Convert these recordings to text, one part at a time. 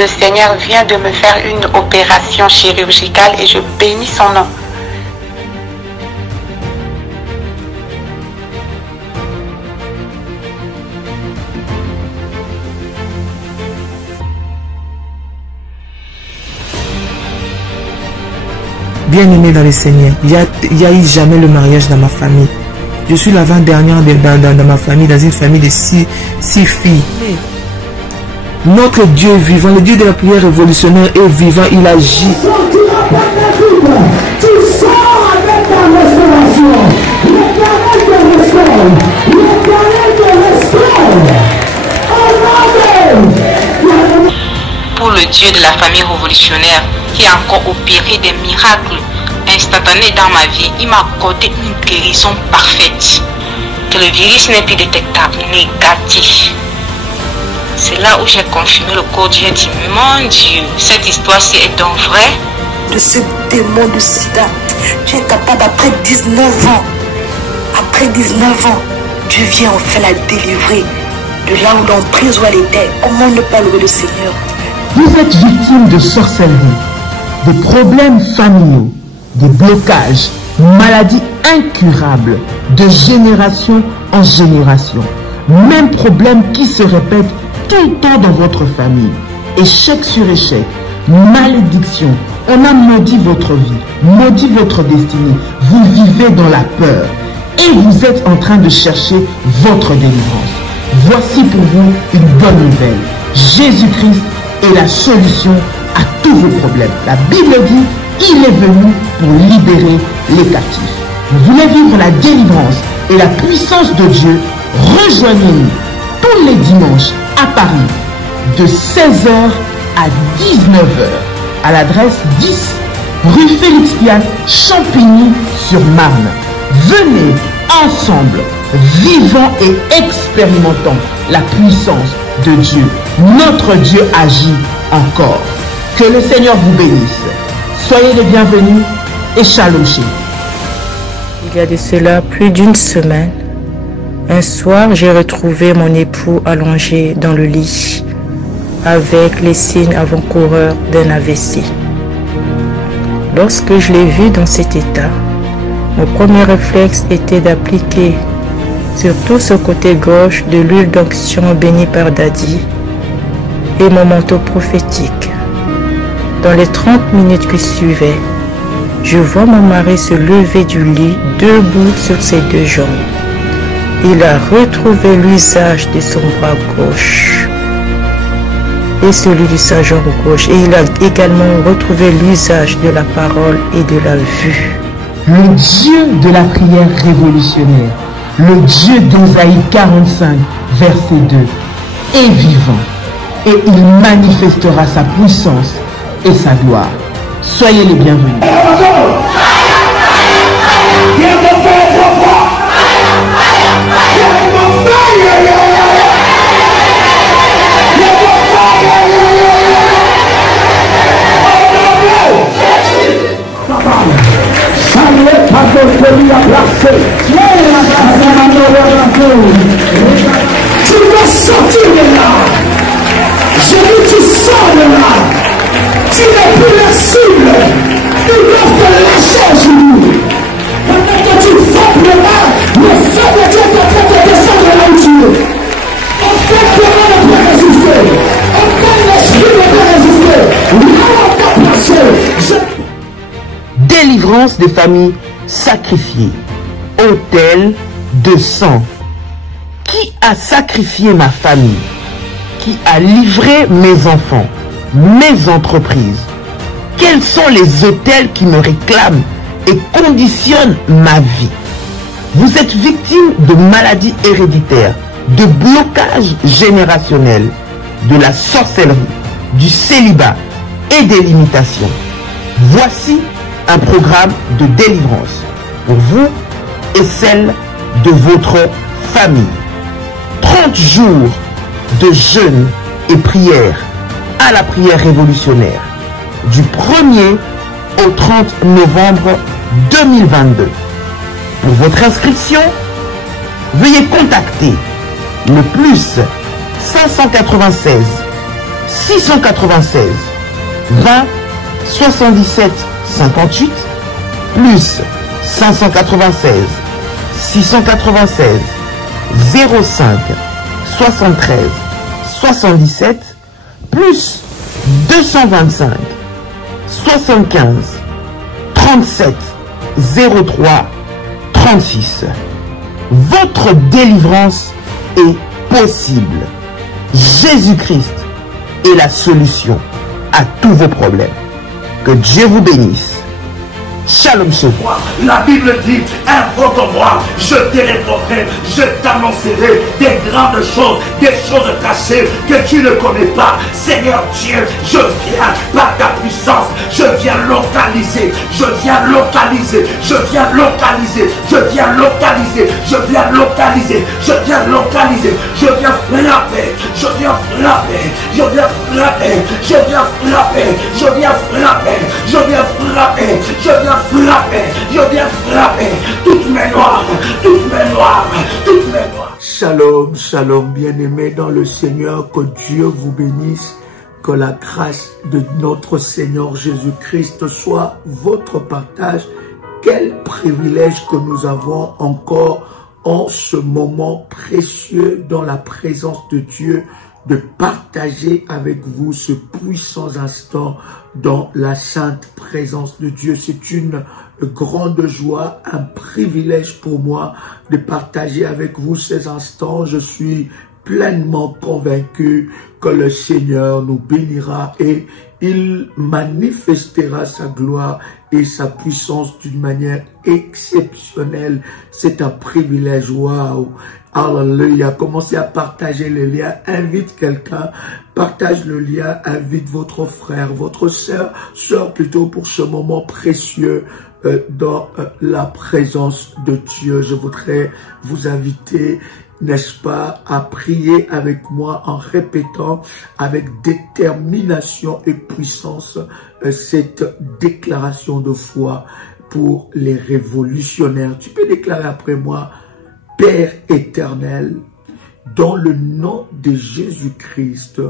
Le Seigneur vient de me faire une opération chirurgicale et je bénis son nom. Bien-aimé dans le Seigneur, il n'y a eu jamais le mariage dans ma famille. Je suis l'avant-dernière dans ma famille, dans une famille de six filles. Notre Dieu est vivant, le Dieu de la prière révolutionnaire est vivant, il agit. Tu sors avec ta restauration. L'Éternel te restaure. L'Éternel te restaure. Amen. Pour le Dieu de la famille révolutionnaire qui a encore opéré des miracles instantanés dans ma vie, il m'a accordé une guérison parfaite. Que le virus n'est plus détectable, négatif. C'est là où j'ai confirmé le corps. J'ai dit, mon Dieu, cette histoire-ci est donc vraie. De ce démon de sida, tu es capable après 19 ans. Après 19 ans, tu viens enfin la délivrer de là où l'emprise où elle était. Comment ne pas louer le Seigneur? Vous êtes victime de sorcellerie, de problèmes familiaux, de blocages, maladies incurables, de génération en génération. Même problème qui se répète tout le temps dans votre famille. Échec sur échec, malédiction. On a maudit votre vie, maudit votre destinée. Vous vivez dans la peur et vous êtes en train de chercher votre délivrance. Voici pour vous une bonne nouvelle. Jésus-Christ est la solution à tous vos problèmes. La Bible dit, il est venu pour libérer les captifs. Vous voulez vivre la délivrance et la puissance de Dieu? Rejoignez-nous tous les dimanches à Paris de 16h à 19h à l'adresse 10 rue Félix Piat, Champigny-sur-Marne. Venez ensemble, vivant et expérimentant la puissance de Dieu. Notre Dieu agit encore. Que le Seigneur vous bénisse. Soyez les bienvenus et shalom chez vous. Il y a de cela plus d'une semaine, un soir, j'ai retrouvé mon époux allongé dans le lit avec les signes avant-coureurs d'un AVC. Lorsque je l'ai vu dans cet état, mon premier réflexe était d'appliquer sur tout ce côté gauche de l'huile d'onction bénie par Daddy et mon manteau prophétique. Dans les 30 minutes qui suivaient, je vois mon mari se lever du lit debout sur ses deux jambes. Il a retrouvé l'usage de son bras gauche et celui de sa jambe gauche. Et il a également retrouvé l'usage de la parole et de la vue. Le Dieu de la prière révolutionnaire, le Dieu d'Ésaïe 45, verset 2, est vivant et il manifestera sa puissance et sa gloire. Soyez les bienvenus. Tu dois sortir de là. Je dis tu sors de là. Tu n'es plus la cible. Tu dois te lâcher aujourd'hui. Pendant que tu frappes le mal, le feu de Dieu est en train de descendre là où tu es. Aucun comment ne peut résister. Aucun esprit ne peut résister. Là où on t'a placé. Délivrance des familles sacrifiées. Autel de sang. Qui a sacrifié ma famille? Qui a livré mes enfants, mes entreprises? Quels sont les autels qui me réclament et conditionnent ma vie? Vous êtes victime de maladies héréditaires, de blocages générationnels, de la sorcellerie, du célibat et des limitations. Voici un programme de délivrance pour vous et celle de votre famille. 30 jours de jeûne et prière à la prière révolutionnaire du 1er au 30 novembre 2022. Pour votre inscription, veuillez contacter le plus 596 696 20 77 58 plus 596 696 05 73 77 plus 225 75 37 03 36. Votre délivrance est possible. Jésus-Christ est la solution à tous vos problèmes. Que Dieu vous bénisse. Shalom chez vous. La Bible dit, invoque-moi, je te répondrai, je t'annoncerai des grandes choses, des choses cachées que tu ne connais pas. Seigneur Dieu, je viens par ta puissance, je viens localiser, je viens localiser, je viens localiser, je viens localiser, je viens localiser, je viens localiser, je viens frapper, je viens frapper, je viens frapper, je viens frapper, je viens frapper, je viens frapper, je viens frapper, je viens frapper toutes mes noirs, toutes mes noirs, toutes mes noirs. Shalom, shalom, bien-aimés dans le Seigneur, que Dieu vous bénisse, que la grâce de notre Seigneur Jésus-Christ soit votre partage. Quel privilège que nous avons encore en ce moment précieux dans la présence de Dieu, de partager avec vous ce puissant instant dans la sainte présence de Dieu. C'est une grande joie, un privilège pour moi de partager avec vous ces instants. Je suis pleinement convaincu que le Seigneur nous bénira et il manifestera sa gloire et sa puissance d'une manière exceptionnelle. C'est un privilège. Waouh! Alléluia. Commencez à partager le lien. Invite quelqu'un. Partage le lien. Invite votre frère, votre sœur plutôt pour ce moment précieux dans la présence de Dieu. Je voudrais vous inviter, n'est-ce pas, à prier avec moi en répétant avec détermination et puissance cette déclaration de foi pour les révolutionnaires. Tu peux déclarer après moi: Père éternel, dans le nom de Jésus-Christ,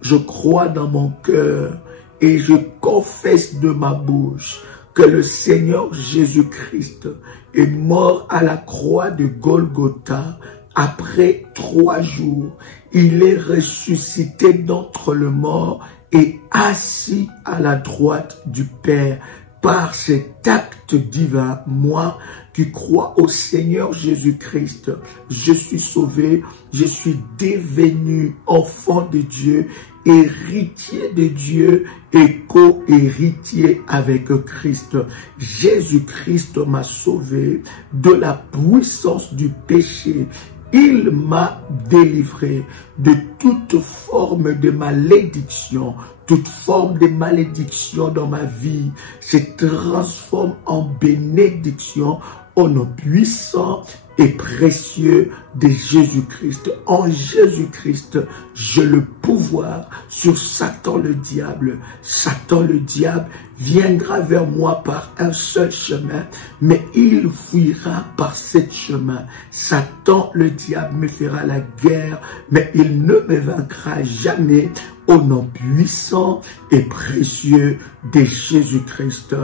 je crois dans mon cœur et je confesse de ma bouche que le Seigneur Jésus-Christ est mort à la croix de Golgotha. Après 3 jours, il est ressuscité d'entre les morts et assis à la droite du Père. Par cet acte divin, moi qui crois au Seigneur Jésus-Christ, je suis sauvé, je suis devenu enfant de Dieu, héritier de Dieu et co-héritier avec Christ. Jésus-Christ m'a sauvé de la puissance du péché. Il m'a délivré de toute forme de malédiction. Toute forme de malédiction dans ma vie se transforme en bénédiction au nom puissant et précieux de Jésus-Christ. En Jésus-Christ, j'ai le pouvoir sur Satan le diable. Satan le diable viendra vers moi par un seul chemin, mais il fuira par 7 chemins. Satan le diable me fera la guerre, mais il ne me vaincra jamais. Au nom puissant et précieux de Jésus-Christ.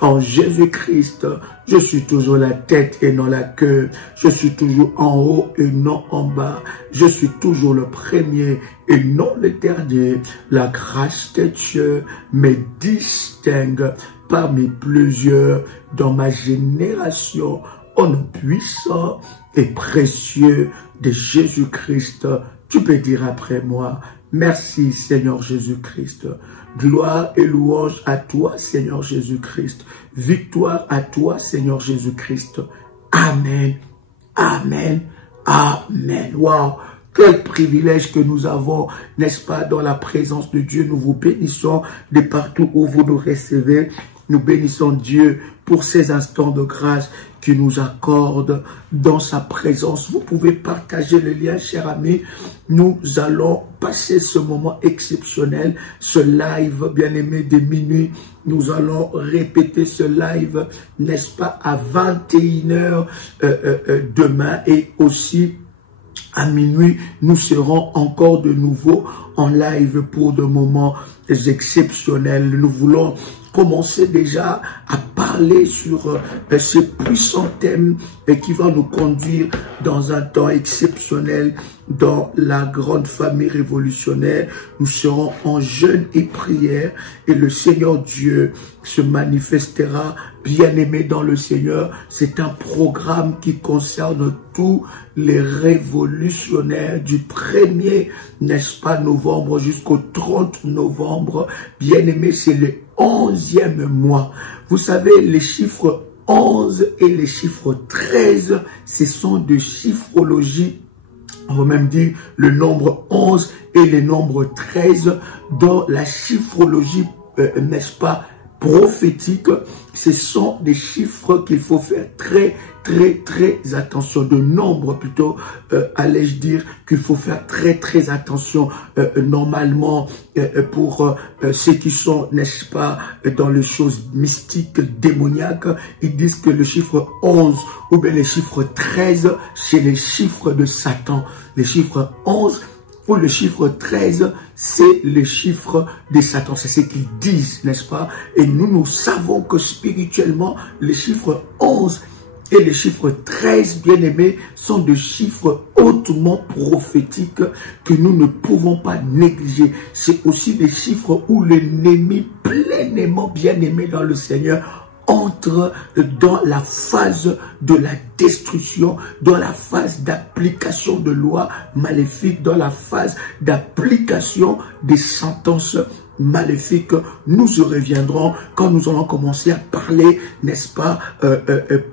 En Jésus-Christ, je suis toujours la tête et non la queue. Je suis toujours en haut et non en bas. Je suis toujours le premier et non le dernier. La grâce de Dieu me distingue parmi plusieurs dans ma génération. Au nom puissant et précieux de Jésus-Christ. Tu peux dire après moi: merci Seigneur Jésus-Christ. Gloire et louange à toi Seigneur Jésus-Christ. Victoire à toi Seigneur Jésus-Christ. Amen. Amen. Amen. Wow. Quel privilège que nous avons, n'est-ce pas, dans la présence de Dieu. Nous vous bénissons de partout où vous nous recevez. Nous bénissons Dieu pour ces instants de grâce qu'il nous accorde dans sa présence. Vous pouvez partager le lien, chers amis. Nous allons passer ce moment exceptionnel, ce live bien-aimé de minuit. Nous allons répéter ce live, n'est-ce pas, à 21h demain et aussi À minuit, nous serons encore de nouveau en live pour de moments exceptionnels. Nous voulons commencer déjà à parler sur ce puissant thème qui va nous conduire dans un temps exceptionnel dans la grande famille révolutionnaire. Nous serons en jeûne et prière et le Seigneur Dieu se manifestera. Bien-aimés dans le Seigneur, c'est un programme qui concerne tous les révolutionnaires du 1er, n'est-ce pas, novembre jusqu'au 30 novembre. Bien-aimés, c'est le 11e mois. Vous savez, les chiffres 11 et les chiffres 13, ce sont de chiffrologie. On va même dire le nombre 11 et le nombre 13 dans la chiffrologie, n'est-ce pas, prophétique. Ce sont des chiffres qu'il faut faire très attention, de nombres plutôt, allais-je dire, qu'il faut faire très attention normalement pour ceux qui sont, n'est-ce pas, dans les choses mystiques, démoniaques. Ils disent que le chiffre 11 ou bien le chiffre 13, c'est les chiffres de Satan. Les chiffres 11 ou le chiffre 13, c'est le chiffre de Satan. C'est ce qu'ils disent, n'est-ce pas? Et nous savons que spirituellement, les chiffres 11 et les chiffres 13, bien-aimés, sont des chiffres hautement prophétiques que nous ne pouvons pas négliger. C'est aussi des chiffres où l'ennemi pleinement bien-aimé dans le Seigneur entre dans la phase de la destruction, dans la phase d'application de lois maléfiques, dans la phase d'application des sentences maléfiques. Nous y reviendrons quand nous allons commencer à parler, n'est-ce pas,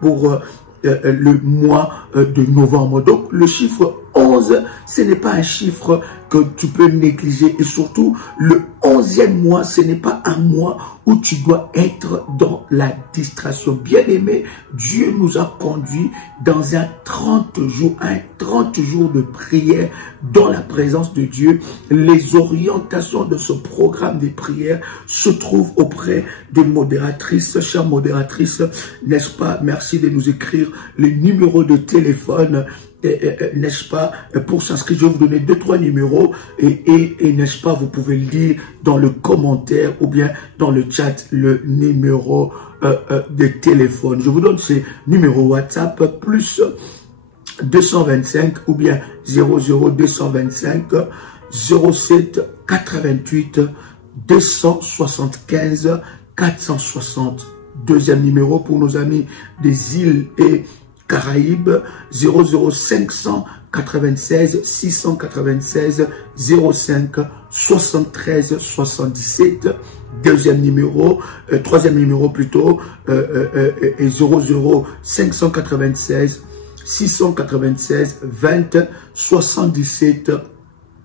pour le mois de novembre. Donc le chiffre 11, ce n'est pas un chiffre que tu peux négliger. Et surtout, le 11e mois, ce n'est pas un mois où tu dois être dans la distraction. Bien-aimé, Dieu nous a conduits dans un 30 jours de prière dans la présence de Dieu. Les orientations de ce programme de prière se trouvent auprès de modératrices. Chères modératrices, n'est-ce pas, merci de nous écrire le numéro de téléphone, n'est-ce pas, pour s'inscrire. Je vais vous donner 2-3 numéros et n'est-ce pas, vous pouvez le dire dans le commentaire ou bien dans le chat, le numéro de téléphone. Je vous donne ces numéros WhatsApp, plus 225 ou bien 00225 07 88 275 460. Deuxième numéro pour nos amis des îles et Caraïbes, 00596 696 05 73 77. Deuxième numéro, troisième numéro plutôt, 00596 696 20 77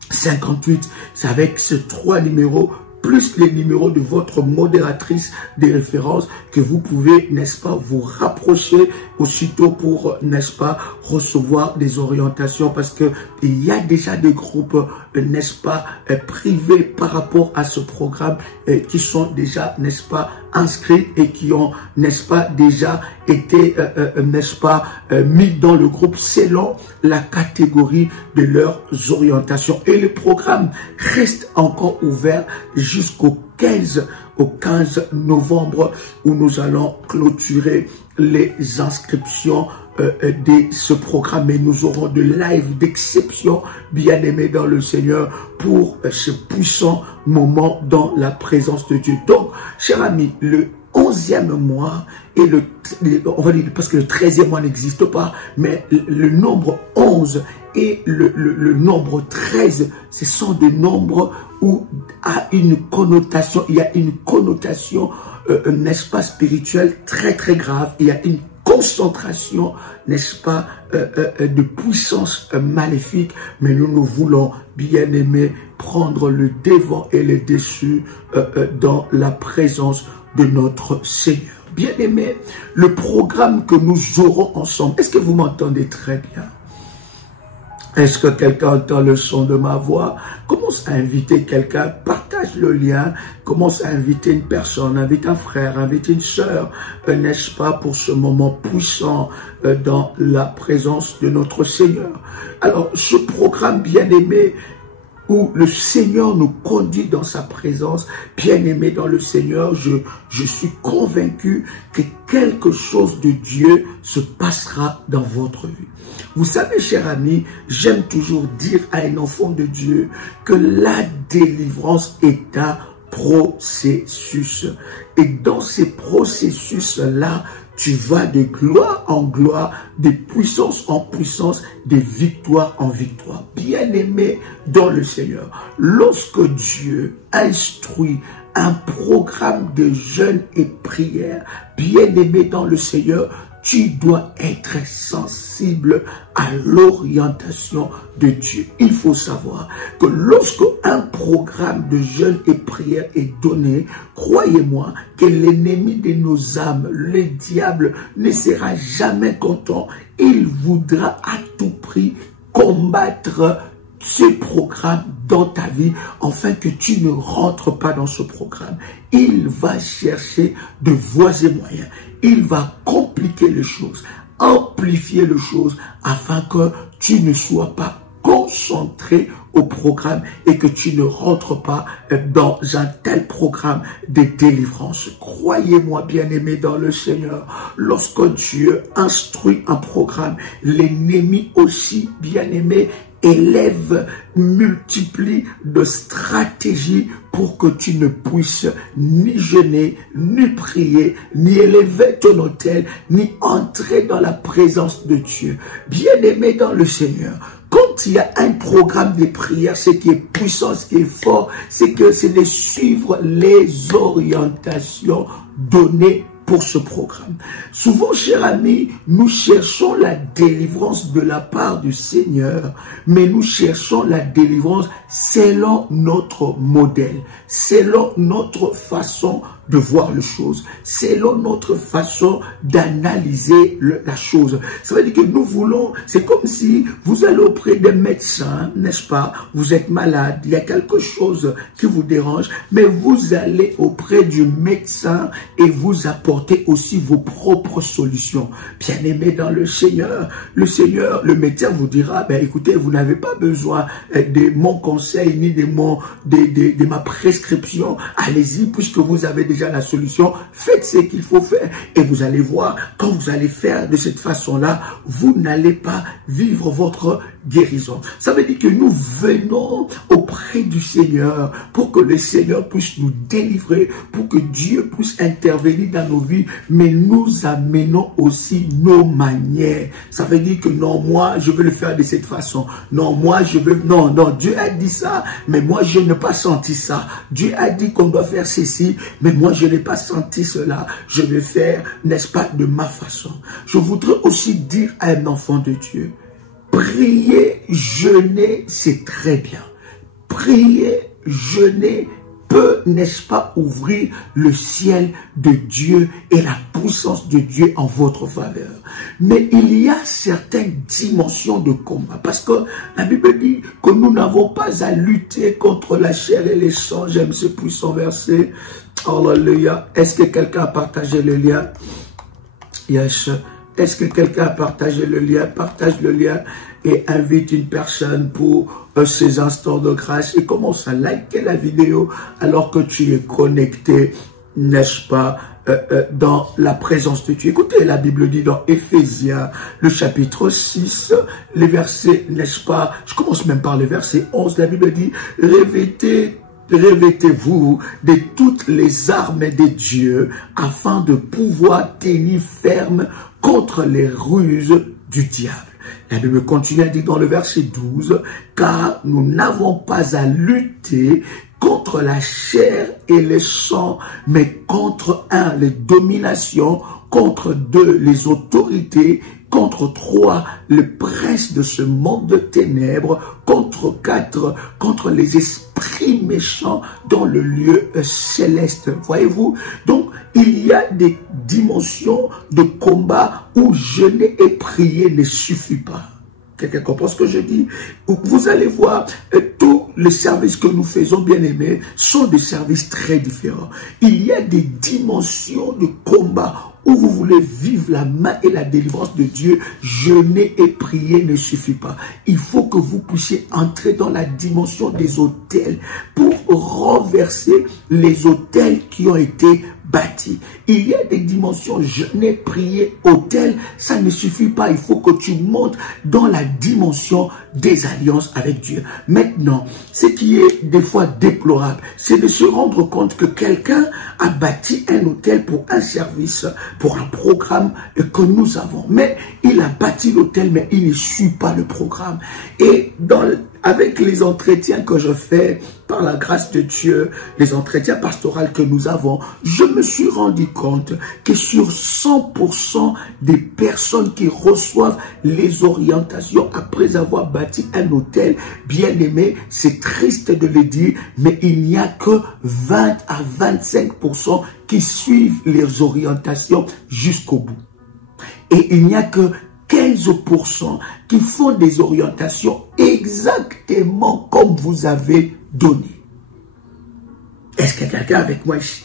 58. C'est avec ces 3 numéros plus les numéros de votre modératrice des références que vous pouvez, n'est-ce pas, vous rapprocher aussitôt pour, n'est-ce pas, recevoir des orientations, parce que il y a déjà des groupes, n'est-ce pas, privés par rapport à ce programme qui sont déjà, n'est-ce pas, inscrits et qui ont, n'est-ce pas, déjà été, n'est-ce pas, mis dans le groupe selon la catégorie de leurs orientations. Et le programme reste encore ouvert jusqu'au 15 novembre où nous allons clôturer les inscriptions de ce programme, et nous aurons de live d'exception, bien aimés dans le Seigneur, pour ce puissant moment dans la présence de Dieu. Donc, chers amis, le 11e mois et on va dire, parce que le 13e mois n'existe pas, mais le nombre 11 et le nombre 13, ce sont des nombres où il y a une connotation, n'est-ce pas, spirituelle très grave. Il y a une concentration, n'est-ce pas, de puissance maléfique, mais nous voulons, bien aimés, prendre le devant et le dessus dans la présence de notre Seigneur. Bien aimé, le programme que nous aurons ensemble, est-ce que vous m'entendez très bien? Est-ce que quelqu'un entend le son de ma voix? Commence à inviter quelqu'un, partage partage le lien, commence à inviter une personne, invite un frère, invite une sœur, n'est-ce pas, pour ce moment puissant dans la présence de notre Seigneur. Alors, ce programme bien-aimé, où le Seigneur nous conduit dans sa présence, bien-aimé dans le Seigneur, je suis convaincu que quelque chose de Dieu se passera dans votre vie. Vous savez, cher ami, j'aime toujours dire à un enfant de Dieu que la délivrance est un processus. Et dans ces processus-là, tu vas de gloire en gloire, de puissance en puissance, de victoire en victoire. Bien-aimé dans le Seigneur, lorsque Dieu instruit un programme de jeûne et prière, bien-aimé dans le Seigneur, tu dois être sensible à l'orientation de Dieu. Il faut savoir que lorsque un programme de jeûne et prière est donné, croyez-moi que l'ennemi de nos âmes, le diable, ne sera jamais content. Il voudra à tout prix combattre ce programme dans ta vie, afin que tu ne rentres pas dans ce programme. Il va chercher de voies et moyens. Il va compliquer les choses, amplifier les choses, afin que tu ne sois pas concentré au programme et que tu ne rentres pas dans un tel programme de délivrance. Croyez-moi, bien-aimé dans le Seigneur, lorsque Dieu instruit un programme, l'ennemi aussi, bien-aimé, élève, multiplie de stratégies pour que tu ne puisses ni jeûner, ni prier, ni élever ton autel, ni entrer dans la présence de Dieu. Bien-aimé dans le Seigneur, quand il y a un programme de prière, ce qui est puissant, ce qui est fort, c'est que c'est de suivre les orientations données pour ce programme. Souvent, chers amis, nous cherchons la délivrance de la part du Seigneur, mais nous cherchons la délivrance selon notre modèle, selon notre façon de voir les choses, selon notre façon d'analyser la chose. Ça veut dire que nous voulons, c'est comme si vous allez auprès d'un médecin, n'est-ce pas? Vous êtes malade, il y a quelque chose qui vous dérange, mais vous allez auprès du médecin et vous apportez aussi vos propres solutions. Bien-aimé dans le Seigneur, le médecin vous dira, ben écoutez, vous n'avez pas besoin de mon conseil ni de ma prescription. Allez-y, puisque vous avez déjà la solution, faites ce qu'il faut faire et vous allez voir, quand vous allez faire de cette façon-là, vous n'allez pas vivre votre guérison. Ça veut dire que nous venons auprès du Seigneur pour que le Seigneur puisse nous délivrer, pour que Dieu puisse intervenir dans nos vies, mais nous amenons aussi nos manières. Ça veut dire que non, moi je veux le faire de cette façon, non, moi je veux, non, Dieu a dit ça, mais moi je n'ai pas senti ça. Dieu a dit qu'on doit faire ceci, mais moi je n'ai pas senti cela. Je vais faire, n'est-ce pas, de ma façon. Je voudrais aussi dire à un enfant de Dieu, prier, jeûner, c'est très bien. Prier, jeûner peut, n'est-ce pas, ouvrir le ciel de Dieu et la puissance de Dieu en votre faveur. Mais il y a certaines dimensions de combat. Parce que la Bible dit que nous n'avons pas à lutter contre la chair et les sang. J'aime ce puissant verset. Alléluia. Est-ce que quelqu'un a partagé le lien? Yes. Est-ce que quelqu'un a partagé le lien? Partage le lien et invite une personne pour ces instants de grâce et commence à liker la vidéo alors que tu es connecté, n'est-ce pas, dans la présence de Dieu. Écoutez, la Bible dit dans Éphésiens, le chapitre 6, les versets, n'est-ce pas, je commence même par le verset 11, la Bible dit, revêtez-vous de toutes les armes de Dieu afin de pouvoir tenir ferme contre les ruses du diable. La Bible continue à dire dans le verset 12, car nous n'avons pas à lutter contre la chair et le sang, mais contre les dominations, contre 2, les autorités, contre 3, le prince de ce monde de ténèbres, contre 4, contre les esprits méchants dans le lieu céleste. Voyez-vous? Donc, il y a des dimensions de combat où jeûner et prier ne suffit pas. Quelqu'un comprend ce que je dis? Vous allez voir, tous les services que nous faisons, bien aimés, sont des services très différents. Il y a des dimensions de combat où vous voulez vivre la main et la délivrance de Dieu. Jeûner et prier ne suffit pas. Il faut que vous puissiez entrer dans la dimension des autels pour renverser les autels qui ont été bâtis. Il y a des dimensions, jeûner, prier, autel, ça ne suffit pas. Il faut que tu montes dans la dimension des alliances avec Dieu. Maintenant, ce qui est des fois déplorable, c'est de se rendre compte que quelqu'un a bâti un hôtel pour un service, pour un programme que nous avons. Mais il a bâti l'hôtel, mais il ne suit pas le programme. Et avec les entretiens que je fais, par la grâce de Dieu, les entretiens pastoraux que nous avons, je me suis rendu compte que sur 100% des personnes qui reçoivent les orientations après avoir bâti un hôtel, bien aimé, c'est triste de le dire, mais il n'y a que 20 à 25% qui suivent les orientations jusqu'au bout. Et il n'y a que 15% qui font des orientations exactement comme vous avez donné. Est-ce qu'il y a quelqu'un avec moi ici?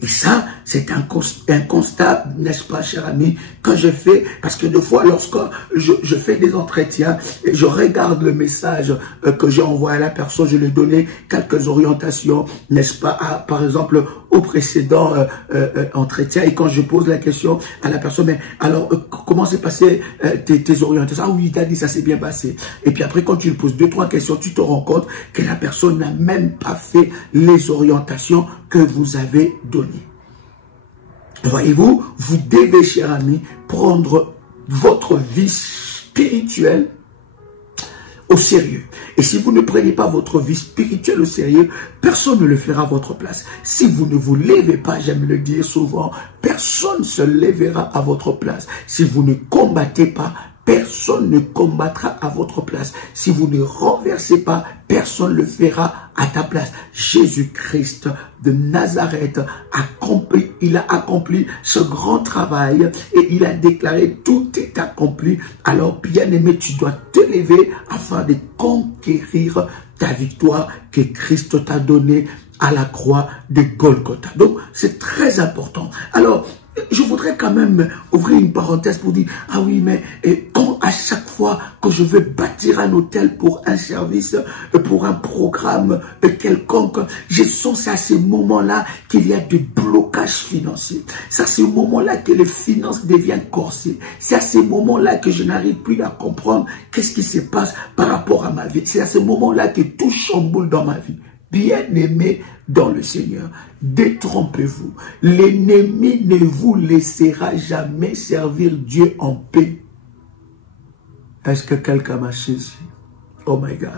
Et ça, c'est un constat, n'est-ce pas, cher ami, que je fais, parce que des fois, lorsque je fais des entretiens, et je regarde le message que j'ai envoyé à la personne, je lui ai donné quelques orientations, n'est-ce pas, par exemple, au précédent entretien, et quand je pose la question à la personne, mais alors, comment s'est passé tes orientations? Ah oui, il t'a dit, ça s'est bien passé. Et puis après, quand tu lui poses 2-3 questions, tu te rends compte que la personne n'a même pas fait les orientations que vous avez données. Voyez-vous, vous devez, cher ami, prendre votre vie spirituelle au sérieux. Et si vous ne prenez pas votre vie spirituelle au sérieux, personne ne le fera à votre place. Si vous ne vous levez pas, j'aime le dire souvent, personne ne se lèvera à votre place. Si vous ne combattez pas, personne ne combattra à votre place. Si vous ne renversez pas, personne ne le fera à ta place. Jésus-Christ de Nazareth il a accompli ce grand travail et il a déclaré tout est accompli. Alors bien aimé, tu dois te lever afin de conquérir ta victoire que Christ t'a donnée à la croix de Golgotha. Donc c'est très important. Alors je voudrais quand même ouvrir une parenthèse pour dire, ah oui, mais quand à chaque fois que je veux bâtir un hôtel pour un service, pour un programme quelconque, je sens c'est à ce moment-là qu'il y a du blocage financier. C'est à ce moment-là que les finances deviennent corsées. C'est à ce moment-là que je n'arrive plus à comprendre qu'est-ce qui se passe par rapport à ma vie. C'est à ce moment-là que tout chamboule dans ma vie. Bien-aimés dans le Seigneur, détrompez-vous. L'ennemi ne vous laissera jamais servir Dieu en paix. Est-ce que quelqu'un m'a saisi? Oh my God.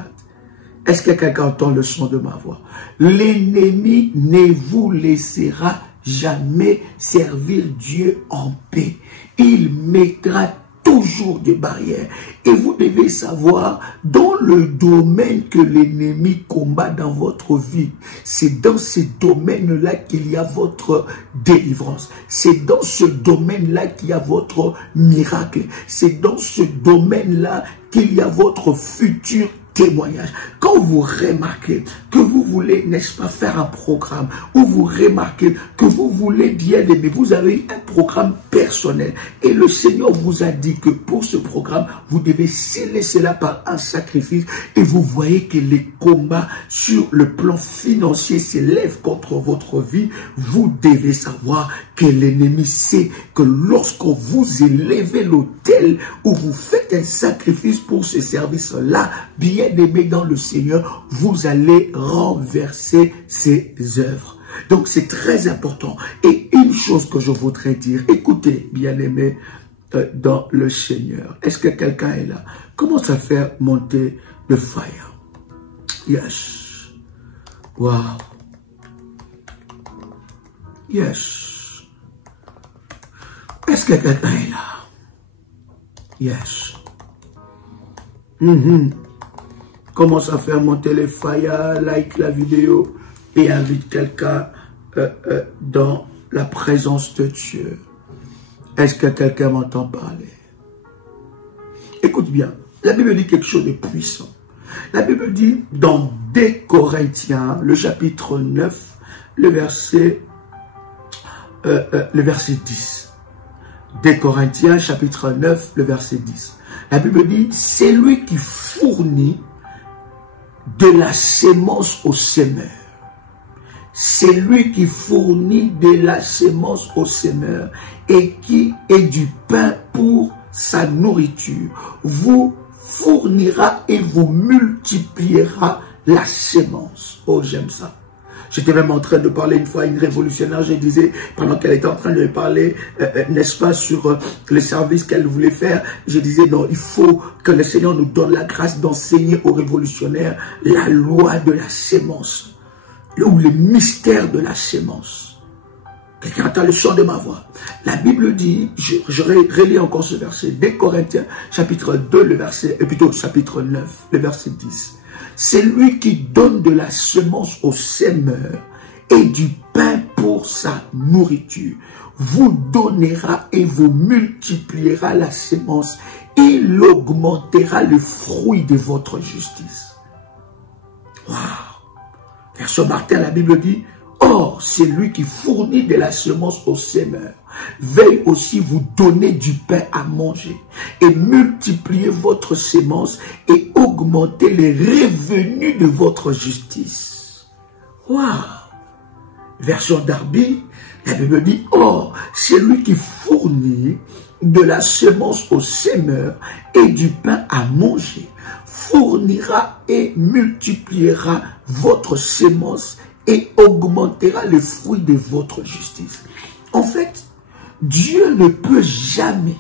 Est-ce que quelqu'un entend le son de ma voix? L'ennemi ne vous laissera jamais servir Dieu en paix. Il mettra toujours des barrières. Et vous devez savoir, dans le domaine que l'ennemi combat dans votre vie, c'est dans ce domaine-là qu'il y a votre délivrance. C'est dans ce domaine-là qu'il y a votre miracle. C'est dans ce domaine-là qu'il y a votre futur témoignage. Quand vous remarquez que vous voulez, n'est-ce pas, faire un programme, ou vous remarquez que vous voulez bien aimer, vous avez un programme personnel, et le Seigneur vous a dit que pour ce programme, vous devez sceller cela par un sacrifice, et vous voyez que les combats sur le plan financier s'élèvent contre votre vie, vous devez savoir que l'ennemi sait que lorsque vous élevez l'autel, ou vous faites un sacrifice pour ce service-là, bien aimé dans le Seigneur, vous allez renverser ses œuvres. Donc c'est très important. Et une chose que je voudrais dire, écoutez, bien aimé dans le Seigneur, est-ce que quelqu'un est là? Commence à faire monter le fire. Yes. Wow. Yes. Est-ce que quelqu'un est là? Yes. Commence à faire monter les fire, like la vidéo et invite quelqu'un dans la présence de Dieu. Est-ce que quelqu'un m'entend parler? Écoute bien, La Bible dit quelque chose de puissant. La Bible dit dans 2 Corinthiens, le chapitre 9, le verset 10. 2 Corinthiens, chapitre 9, le verset 10. La Bible dit, c'est lui qui fournit de la sémence au semeur. C'est lui qui fournit de la sémence au semeur et qui est du pain pour sa nourriture. Vous fournira et vous multipliera la sémence. Oh, j'aime ça. J'étais même en train de parler une fois à une révolutionnaire, je disais, pendant qu'elle était en train de parler, n'est-ce pas, sur le service qu'elle voulait faire, je disais, non, il faut que le Seigneur nous donne la grâce d'enseigner aux révolutionnaires la loi de la sémence, ou le mystère de la sémence. Quelqu'un entend le son de ma voix. La Bible dit, je relis encore ce verset, 2 Corinthiens, chapitre 2, le verset, plutôt chapitre 9, le verset 10. C'est lui qui donne de la semence au semeur et du pain pour sa nourriture. Vous donnera et vous multipliera la semence. Il augmentera le fruit de votre justice. Waouh! Verset Martin, la Bible dit, or, c'est lui qui fournit de la semence au semeur. Veuille aussi vous donner du pain à manger et multiplier votre semence et augmenter les revenus de votre justice. Waouh! Version Darby, la Bible dit, or, c'est lui qui fournit de la semence au semeur et du pain à manger, fournira et multipliera votre semence et augmentera le fruit de votre justice. En fait, Dieu ne peut jamais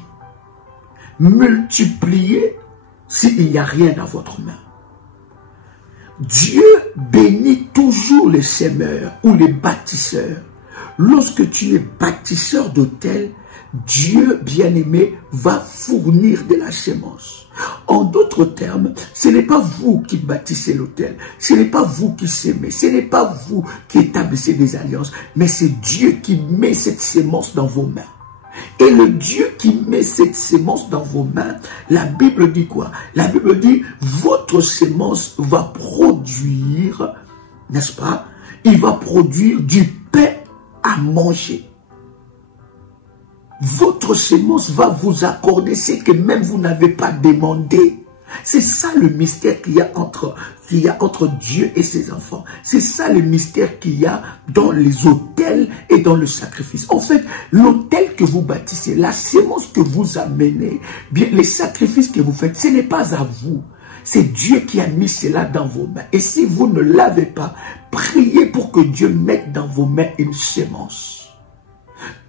multiplier s'il n'y a rien dans votre main. Dieu bénit toujours les semeurs ou les bâtisseurs. Lorsque tu es bâtisseur d'autel, Dieu bien-aimé va fournir de la semence. En d'autres termes, ce n'est pas vous qui bâtissez l'autel, ce n'est pas vous qui s'aimez, ce n'est pas vous qui établissez des alliances, mais c'est Dieu qui met cette semence dans vos mains. Et le Dieu qui met cette semence dans vos mains, la Bible dit quoi? La Bible dit, votre semence va produire, n'est-ce pas? Il va produire du pain à manger. Votre semence va vous accorder ce que même vous n'avez pas demandé. C'est ça le mystère qu'il y a entre Dieu et ses enfants. C'est ça le mystère qu'il y a dans les autels et dans le sacrifice. En fait, l'autel que vous bâtissez, la semence que vous amenez, bien, les sacrifices que vous faites, ce n'est pas à vous. C'est Dieu qui a mis cela dans vos mains. Et si vous ne l'avez pas, priez pour que Dieu mette dans vos mains une semence.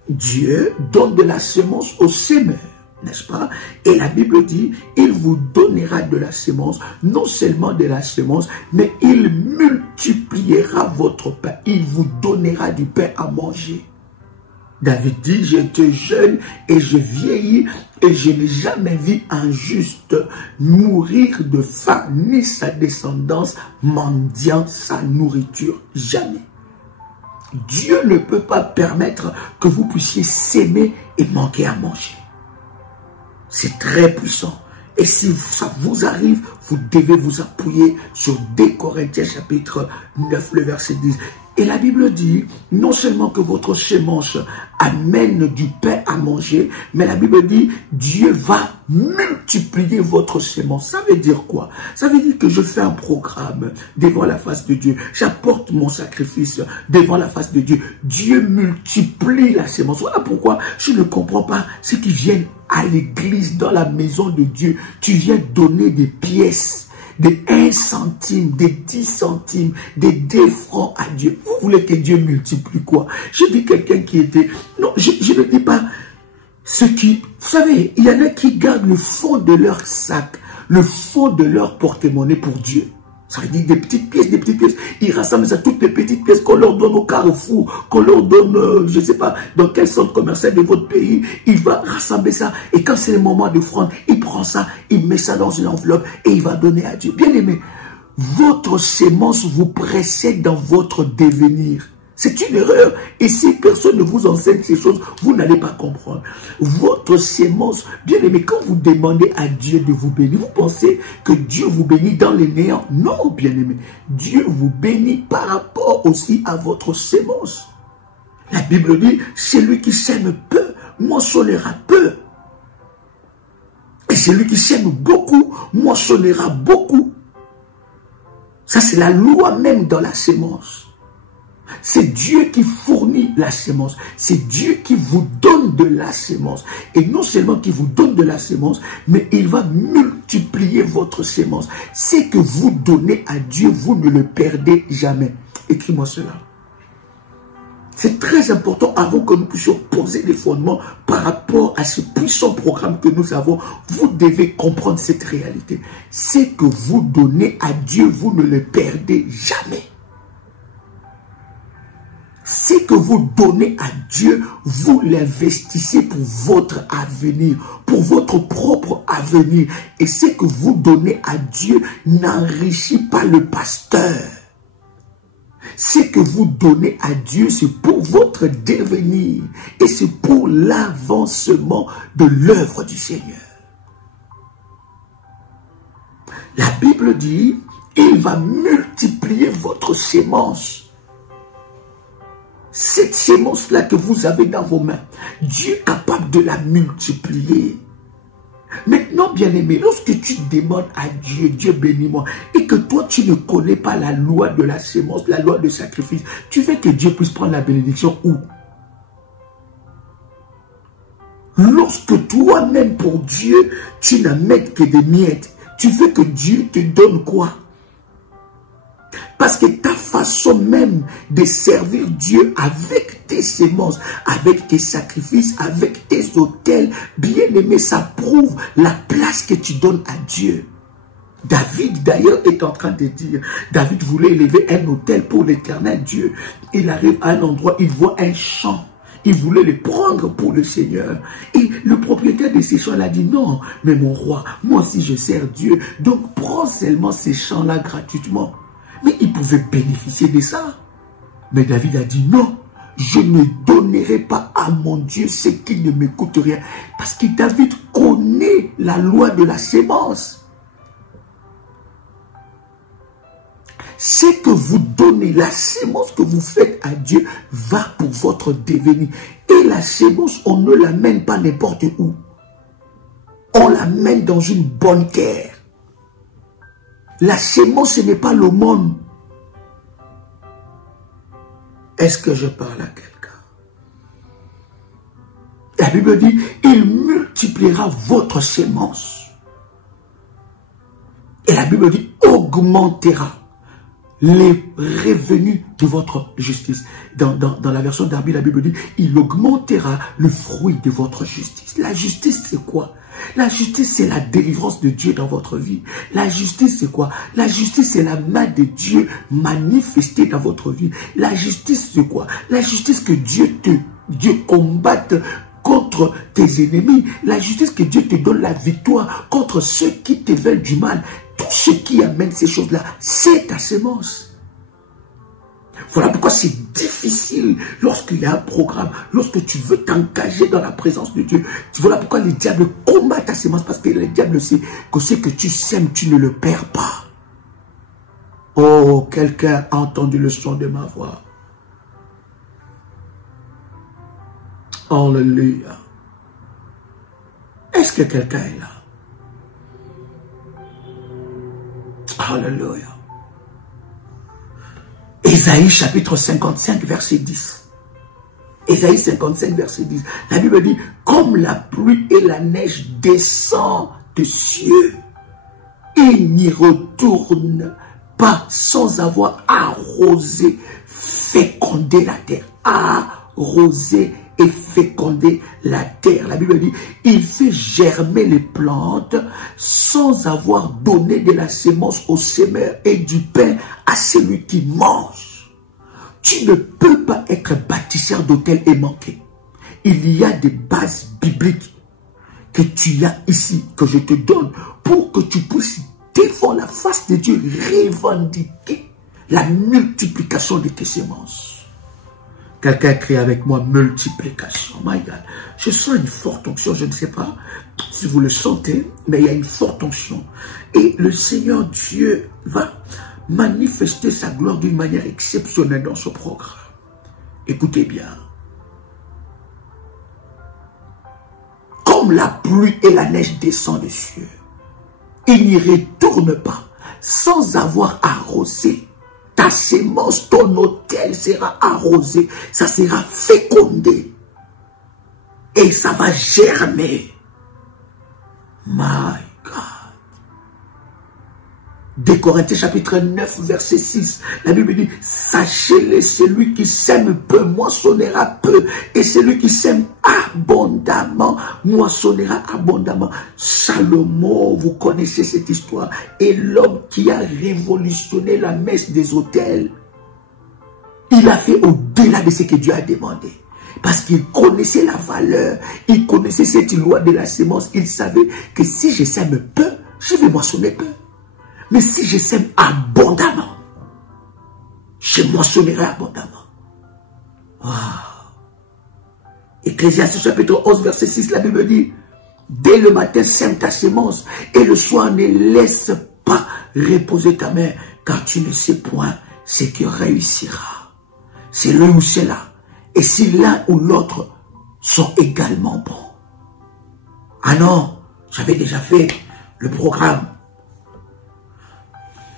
Dieu donne de la semence au semeur, n'est-ce pas? Et la Bible dit, il vous donnera de la semence, non seulement de la semence, mais il multipliera votre pain. Il vous donnera du pain à manger. David dit, j'étais jeune et je vieillis et je n'ai jamais vu un juste mourir de faim, ni sa descendance mendiant sa nourriture. Jamais. Dieu ne peut pas permettre que vous puissiez s'aimer et manquer à manger. C'est très puissant. Et si ça vous arrive, vous devez vous appuyer sur 2 Corinthiens chapitre 9, le verset 10. Et la Bible dit, non seulement que votre semence amène du pain à manger, mais la Bible dit, Dieu va multiplier votre semence. Ça veut dire quoi? Ça veut dire que je fais un programme devant la face de Dieu. J'apporte mon sacrifice devant la face de Dieu. Dieu multiplie la semence. Voilà pourquoi je ne comprends pas ceux qui viennent à l'église, dans la maison de Dieu. Tu viens donner des pièces. Des 1 centime, des 10 centimes, des 2 francs à Dieu. Vous voulez que Dieu multiplie quoi? Je dis quelqu'un qui était... Non, je ne dis pas ceux qui... Vous savez, il y en a qui gardent le fond de leur sac, le fond de leur porte-monnaie pour Dieu. Ça veut dire des petites pièces, des petites pièces. Ils rassemblent ça, toutes les petites pièces qu'on leur donne au Carrefour, qu'on leur donne, je ne sais pas, dans quel centre commercial de votre pays. Il va rassembler ça. Et quand c'est le moment de offrande, il prend ça, il met ça dans une enveloppe et il va donner à Dieu. Bien aimé, votre sémence vous précède dans votre devenir. C'est une erreur. Et si personne ne vous enseigne ces choses, vous n'allez pas comprendre. Votre sémence, bien aimé, quand vous demandez à Dieu de vous bénir, vous pensez que Dieu vous bénit dans les néants? Non, bien aimé. Dieu vous bénit par rapport aussi à votre sémence. La Bible dit, celui qui sème peu, moissonnera peu. Et celui qui sème beaucoup, moissonnera beaucoup. Ça, c'est la loi même dans la sémence. C'est Dieu qui fournit la sémence. C'est Dieu qui vous donne de la sémence. Et non seulement qui vous donne de la sémence, mais il va multiplier votre sémence. C'est que vous donnez à Dieu, vous ne le perdez jamais. Écris-moi cela. C'est très important avant que nous puissions poser des fondements par rapport à ce puissant programme que nous avons. Vous devez comprendre cette réalité. C'est que vous donnez à Dieu, vous ne le perdez jamais. C'est que vous donnez à Dieu, vous l'investissez pour votre avenir, pour votre propre avenir. Et ce que vous donnez à Dieu n'enrichit pas le pasteur. Ce que vous donnez à Dieu, c'est pour votre devenir et c'est pour l'avancement de l'œuvre du Seigneur. La Bible dit, il va multiplier votre sémence. Cette sémence-là que vous avez dans vos mains, Dieu est capable de la multiplier. Maintenant, bien-aimé, lorsque tu demandes à Dieu, Dieu bénis-moi, et que toi, tu ne connais pas la loi de la sémence, la loi de sacrifice, tu veux que Dieu puisse prendre la bénédiction où? Lorsque toi-même, pour Dieu, tu n'amènes que des miettes, tu veux que Dieu te donne quoi? Parce que ta façon même de servir Dieu avec tes sémences, avec tes sacrifices, avec tes autels, bien aimé, ça prouve la place que tu donnes à Dieu. David d'ailleurs est en train de dire, David voulait élever un autel pour l'Éternel Dieu. Il arrive à un endroit, il voit un champ. Il voulait le prendre pour le Seigneur. Et le propriétaire de ces champs-là dit, non, mais mon roi, moi aussi je sers Dieu. Donc prends seulement ces champs-là gratuitement. Mais il pouvait bénéficier de ça. Mais David a dit non, je ne donnerai pas à mon Dieu ce qui ne me coûte rien. Parce que David connaît la loi de la sémence. Ce que vous donnez, la sémence que vous faites à Dieu va pour votre devenir. Et la sémence, on ne l'amène pas n'importe où. On l'amène dans une bonne terre. La sémence, ce n'est pas le monde. Est-ce que je parle à quelqu'un? La Bible dit, il multipliera votre sémence. Et la Bible dit, augmentera les revenus de votre justice. Dans la version d'Arby, la Bible dit, il augmentera le fruit de votre justice. La justice, c'est quoi? La justice, c'est la délivrance de Dieu dans votre vie. La justice, c'est quoi? La justice, c'est la main de Dieu manifestée dans votre vie. La justice, c'est quoi? La justice que Dieu combatte contre tes ennemis. La justice que Dieu te donne la victoire contre ceux qui te veulent du mal. Tout ce qui amène ces choses-là, c'est ta sémence. Voilà pourquoi c'est difficile lorsqu'il y a un programme, lorsque tu veux t'engager dans la présence de Dieu. Voilà pourquoi les diables combattent ta sémence, parce que les diables savent que ce que tu sèmes, tu ne le perds pas. Oh, quelqu'un a entendu le son de ma voix. Alléluia. Est-ce que quelqu'un est là? Alléluia. Ésaïe chapitre 55 verset 10. Ésaïe 55 verset 10. La Bible dit, comme la pluie et la neige descendent des cieux, il n'y retourne pas sans avoir arrosé, fécondé la terre. Arrosé et féconder la terre. La Bible dit, il fait germer les plantes sans avoir donné de la sémence au semeur et du pain à celui qui mange. Tu ne peux pas être bâtisseur d'autel et manquer. Il y a des bases bibliques que tu as ici, que je te donne, pour que tu puisses devant la face de Dieu revendiquer la multiplication de tes sémences. Quelqu'un crie avec moi, multiplication. My God. Je sens une forte onction, je ne sais pas si vous le sentez, mais il y a une forte onction. Et le Seigneur Dieu va manifester sa gloire d'une manière exceptionnelle dans ce programme. Écoutez bien. Comme la pluie et la neige descendent des cieux, il n'y retourne pas sans avoir arrosé. Ta sémence, ton autel sera arrosé, ça sera fécondé et ça va germer. My God. 2 Corinthiens chapitre 9 verset 6, la Bible dit, sachez-le, celui qui sème peu moissonnera peu, et celui qui sème abondamment moissonnera abondamment. Salomon, vous connaissez cette histoire, et l'homme qui a révolutionné la messe des autels, il a fait au-delà de ce que Dieu a demandé. Parce qu'il connaissait la valeur, il connaissait cette loi de la sémence, il savait que si je sème peu, je vais moissonner peu. Mais si je sème abondamment, je moissonnerai abondamment. Wow. Ecclésiaste chapitre 11 verset 6, la Bible dit, dès le matin sème ta sémence et le soir ne laisse pas reposer ta main, car tu ne sais point ce qui réussira. C'est l'un ou c'est là. Et si l'un ou l'autre sont également bons. Ah non, j'avais déjà fait le programme.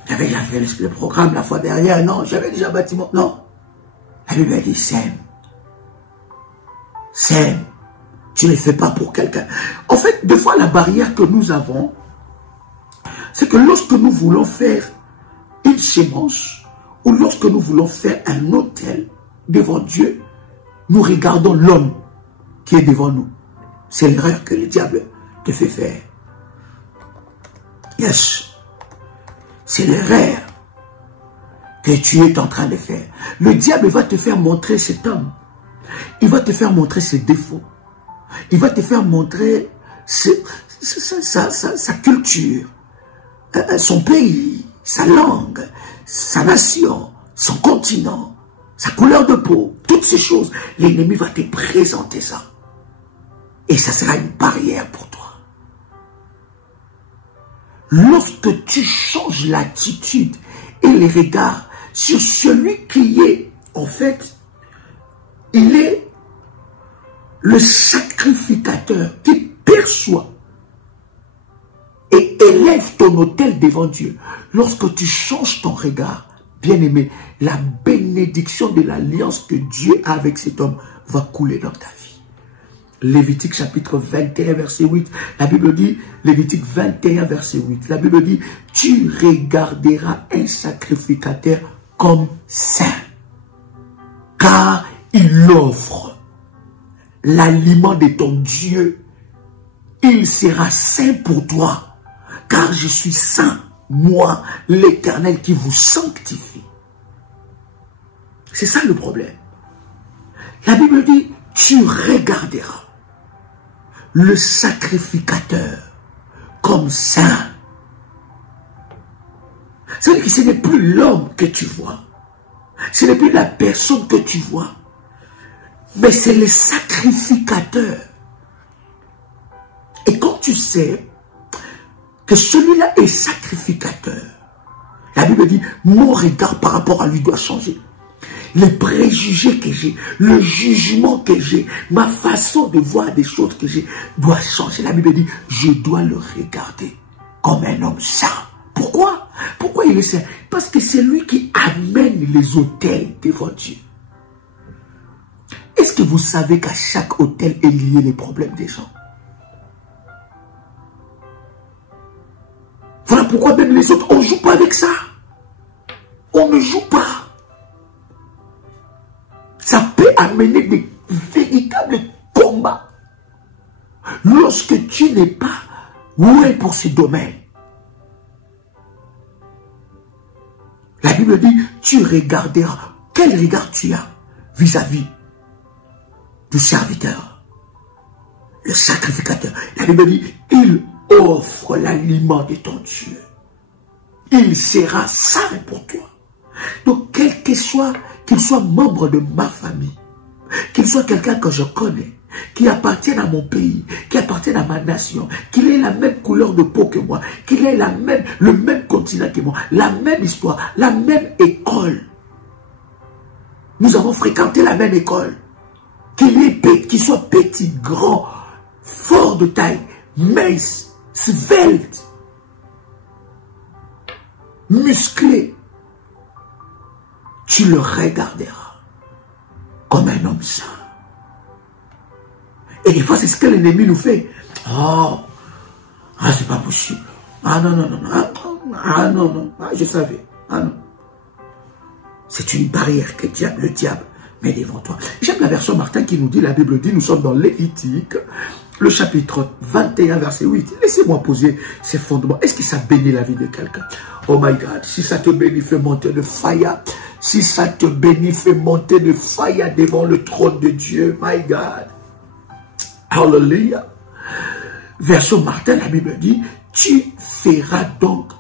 J'avais déjà fait le programme la fois dernière. Non, j'avais déjà bâti mon... Non. La Bible a dit, sème. Sème. Tu ne le fais pas pour quelqu'un. En fait, des fois, la barrière que nous avons, c'est que lorsque nous voulons faire une sémence, ou lorsque nous voulons faire un autel devant Dieu, nous regardons l'homme qui est devant nous. C'est l'erreur que le diable te fait faire. Yes. C'est l'erreur que tu es en train de faire. Le diable va te faire montrer cet homme. Il va te faire montrer ses défauts. Il va te faire montrer sa culture, son pays, sa langue, sa nation, son continent, sa couleur de peau, toutes ces choses. L'ennemi va te présenter ça. Et ça sera une barrière pour toi. Lorsque tu changes l'attitude et les regards sur celui qui est, en fait, il est le sacrificateur qui perçoit et élève ton autel devant Dieu. Lorsque tu changes ton regard, bien-aimé, la bénédiction de l'alliance que Dieu a avec cet homme va couler dans ta vie. Lévitique chapitre 21 verset 8, la Bible dit, Lévitique 21 verset 8, la Bible dit, tu regarderas un sacrificateur comme saint, car il offre l'aliment de ton Dieu, il sera saint pour toi, car je suis saint, moi, l'Éternel qui vous sanctifie. C'est ça le problème. La Bible dit, tu regarderas le sacrificateur comme saint. C'est-à-dire que ce n'est plus l'homme que tu vois. Ce n'est plus la personne que tu vois. Mais c'est le sacrificateur. Et quand tu sais que celui-là est sacrificateur, la Bible dit, mon regard par rapport à lui doit changer. Les préjugés que j'ai, le jugement que j'ai, ma façon de voir des choses que j'ai doit changer. La Bible dit, je dois le regarder comme un homme saint. Pourquoi? Pourquoi il est saint? Parce que c'est lui qui amène les autels devant Dieu. Est-ce que vous savez qu'à chaque autel est lié les problèmes des gens? Voilà pourquoi même les autres, on ne joue pas avec ça. On ne joue pas. Ça peut amener des véritables combats. Lorsque tu n'es pas doué pour ce domaine. La Bible dit, tu regarderas. Quel regard tu as vis-à-vis du serviteur, le sacrificateur? La Bible dit, il offre l'aliment de ton Dieu. Il sera saint pour toi. Donc, quel que soit, qu'il soit membre de ma famille, qu'il soit quelqu'un que je connais, qui appartienne à mon pays, qui appartienne à ma nation, qu'il ait la même couleur de peau que moi, qu'il ait le même continent que moi, la même histoire, la même école. Nous avons fréquenté la même école. Qu'il soit petit, grand, fort de taille, mince, svelte, musclé. Tu le regarderas comme un homme saint. Et des fois, c'est ce que l'ennemi nous fait. Oh, c'est pas possible. Ah non, non, non, ah non, non, je savais. Ah non. C'est une barrière que le diable met devant toi. J'aime la version Martin qui nous dit, la Bible dit, nous sommes dans Lévitique, le chapitre 21, verset 8. Laissez-moi poser ces fondements. Est-ce que ça bénit la vie de quelqu'un? Oh my God, si ça te bénit, fais monter de fire. Si ça te bénit, fais monter de fire devant le trône de Dieu. My God. Hallelujah. Version Martin, la Bible dit, tu feras donc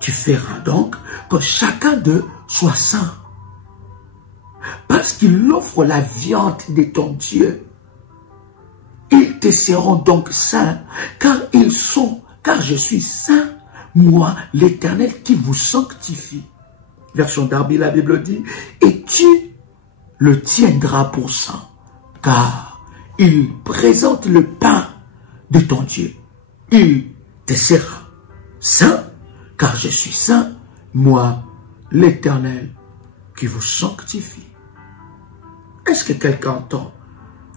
que chacun d'eux soit saint. Parce qu'il offre la viande de ton Dieu. Ils te seront donc saints, car je suis saint, moi, l'Éternel qui vous sanctifie. Version Darby, la Bible dit, et tu le tiendras pour saint, car il présente le pain de ton Dieu. Il te sera saint, car je suis saint, moi, l'Éternel qui vous sanctifie. Est-ce que quelqu'un entend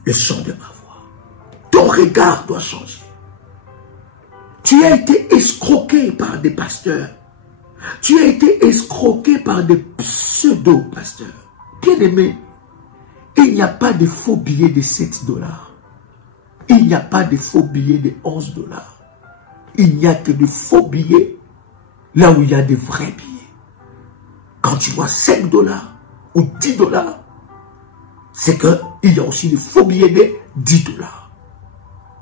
le son de ma voix? Ton regard doit changer. Tu as été escroqué par des pasteurs. Tu as été escroqué par des pseudo-pasteurs. Bien-aimé, il n'y a pas de faux billets de 7 $. Il n'y a pas de faux billets de 11 $. Il n'y a que de faux billets là où il y a de vrais billets. Quand tu vois 5 $ ou 10 $, c'est qu'il y a aussi des faux billets de 10 $.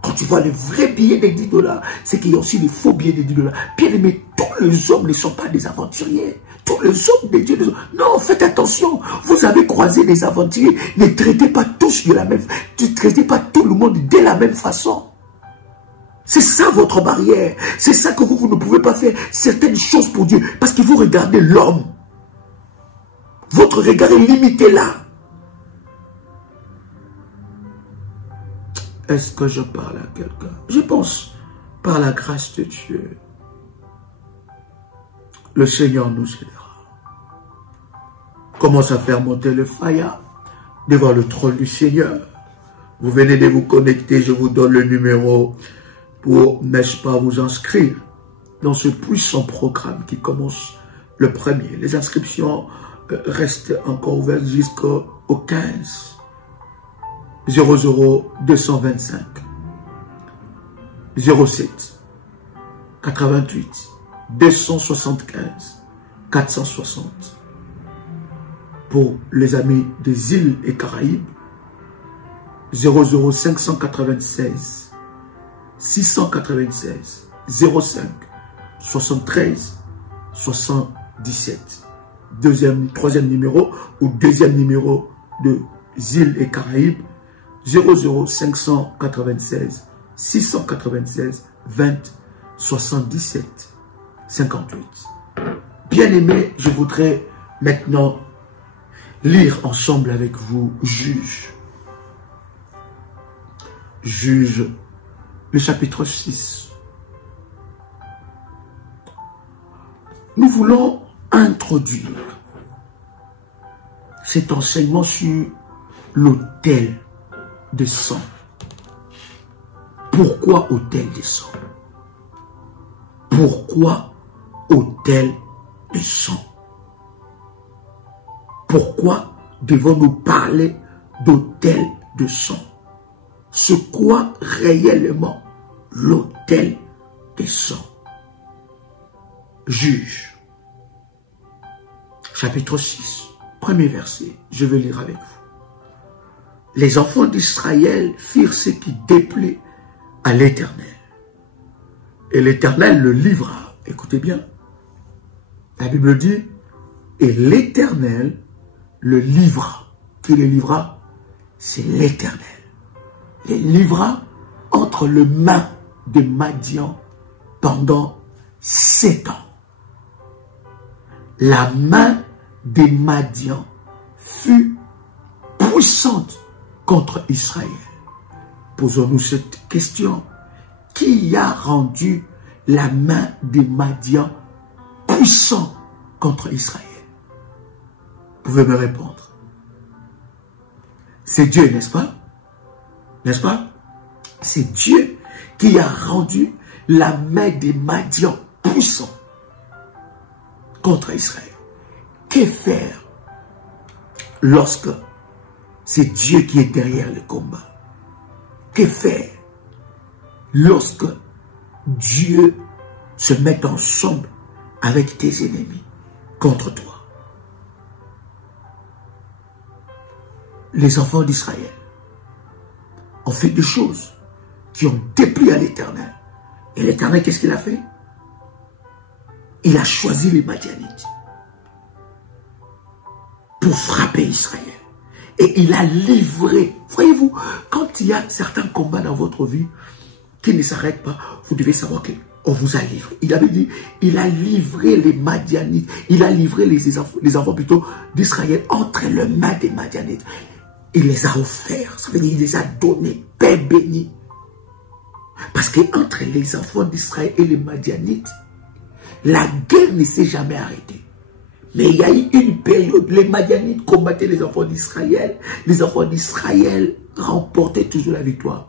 Quand tu vois les vrais billets de 10 $, c'est qu'il y a aussi des faux billets de 10 $. Bien aimé, tous les hommes ne sont pas des aventuriers. Tous les hommes de Dieu. Non, faites attention. Vous avez croisé des aventuriers. Ne traitez pas tous de la même façon. Ne traitez pas tout le monde de la même façon. C'est ça votre barrière. C'est ça que vous ne pouvez pas faire certaines choses pour Dieu. Parce que vous regardez l'homme. Votre regard est limité là. Est-ce que je parle à quelqu'un? Je pense, par la grâce de Dieu, le Seigneur nous aidera. Commence à faire monter le fire devant le trône du Seigneur. Vous venez de vous connecter, je vous donne le numéro pour, n'est-ce pas, vous inscrire dans ce puissant programme qui commence le 1er. Les inscriptions restent encore ouvertes jusqu'au 15. 00225 07 88 275 460 pour les amis des îles et Caraïbes. 00596 696 05 73 77. Troisième numéro ou deuxième numéro de îles et Caraïbes. 00596 696 20 77 58. Bien-aimés, je voudrais maintenant lire ensemble avec vous Juge. Juge, le chapitre 6. Nous voulons introduire cet enseignement sur l'autel de sang. Pourquoi autel de sang? Pourquoi autel de sang? Pourquoi devons-nous parler d'autel de sang? C'est quoi réellement l'autel de sang? Juge, chapitre 6, premier verset, je vais lire avec vous. Les enfants d'Israël firent ce qui déplaît à l'Éternel. Et l'Éternel le livra. Écoutez bien. La Bible dit, et l'Éternel le livra. Qui le livra? c'est l'Éternel. Les livra entre les mains de Madian pendant 7 ans. La main des Madian fut puissante contre Israël. Posons-nous cette question. Qui a rendu la main des Madian puissante contre Israël? Vous pouvez me répondre. C'est Dieu, n'est-ce pas? N'est-ce pas? C'est Dieu qui a rendu la main des Madian puissante contre Israël. Que faire lorsque c'est Dieu qui est derrière le combat? Que faire lorsque Dieu se met ensemble avec tes ennemis contre toi? Les enfants d'Israël ont fait des choses qui ont déplu à l'Éternel. Et l'Éternel, qu'est-ce qu'il a fait? Il a choisi les Madianites pour frapper Israël. Et il a livré. Voyez-vous, quand il y a certains combats dans votre vie qui ne s'arrêtent pas, vous devez savoir qu'on vous a livré. Il avait dit, il a livré les Madianites, il a livré les enfants plutôt d'Israël entre les mains des Madianites. Il les a offerts, ça veut dire qu'il les a donnés, paix béni. Parce qu'entre les enfants d'Israël et les Madianites, la guerre ne s'est jamais arrêtée. Mais il y a eu une période, les Madianites combattaient les enfants d'Israël. Les enfants d'Israël remportaient toujours la victoire.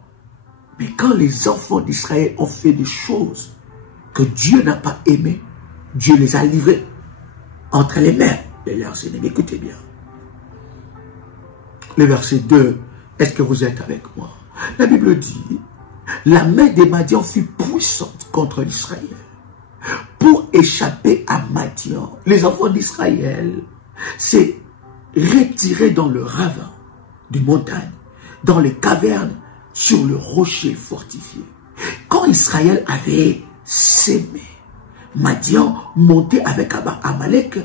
Mais quand les enfants d'Israël ont fait des choses que Dieu n'a pas aimées, Dieu les a livrés entre les mains de leurs ennemis. Écoutez bien. Le verset 2, est-ce que vous êtes avec moi? La Bible dit, la main des Madian fut puissante contre Israël. Pour échapper à Madian, les enfants d'Israël s'est retirés dans le ravin des montagnes, dans les cavernes, sur le rocher fortifié. Quand Israël avait sémé, Madian montait avec Amalek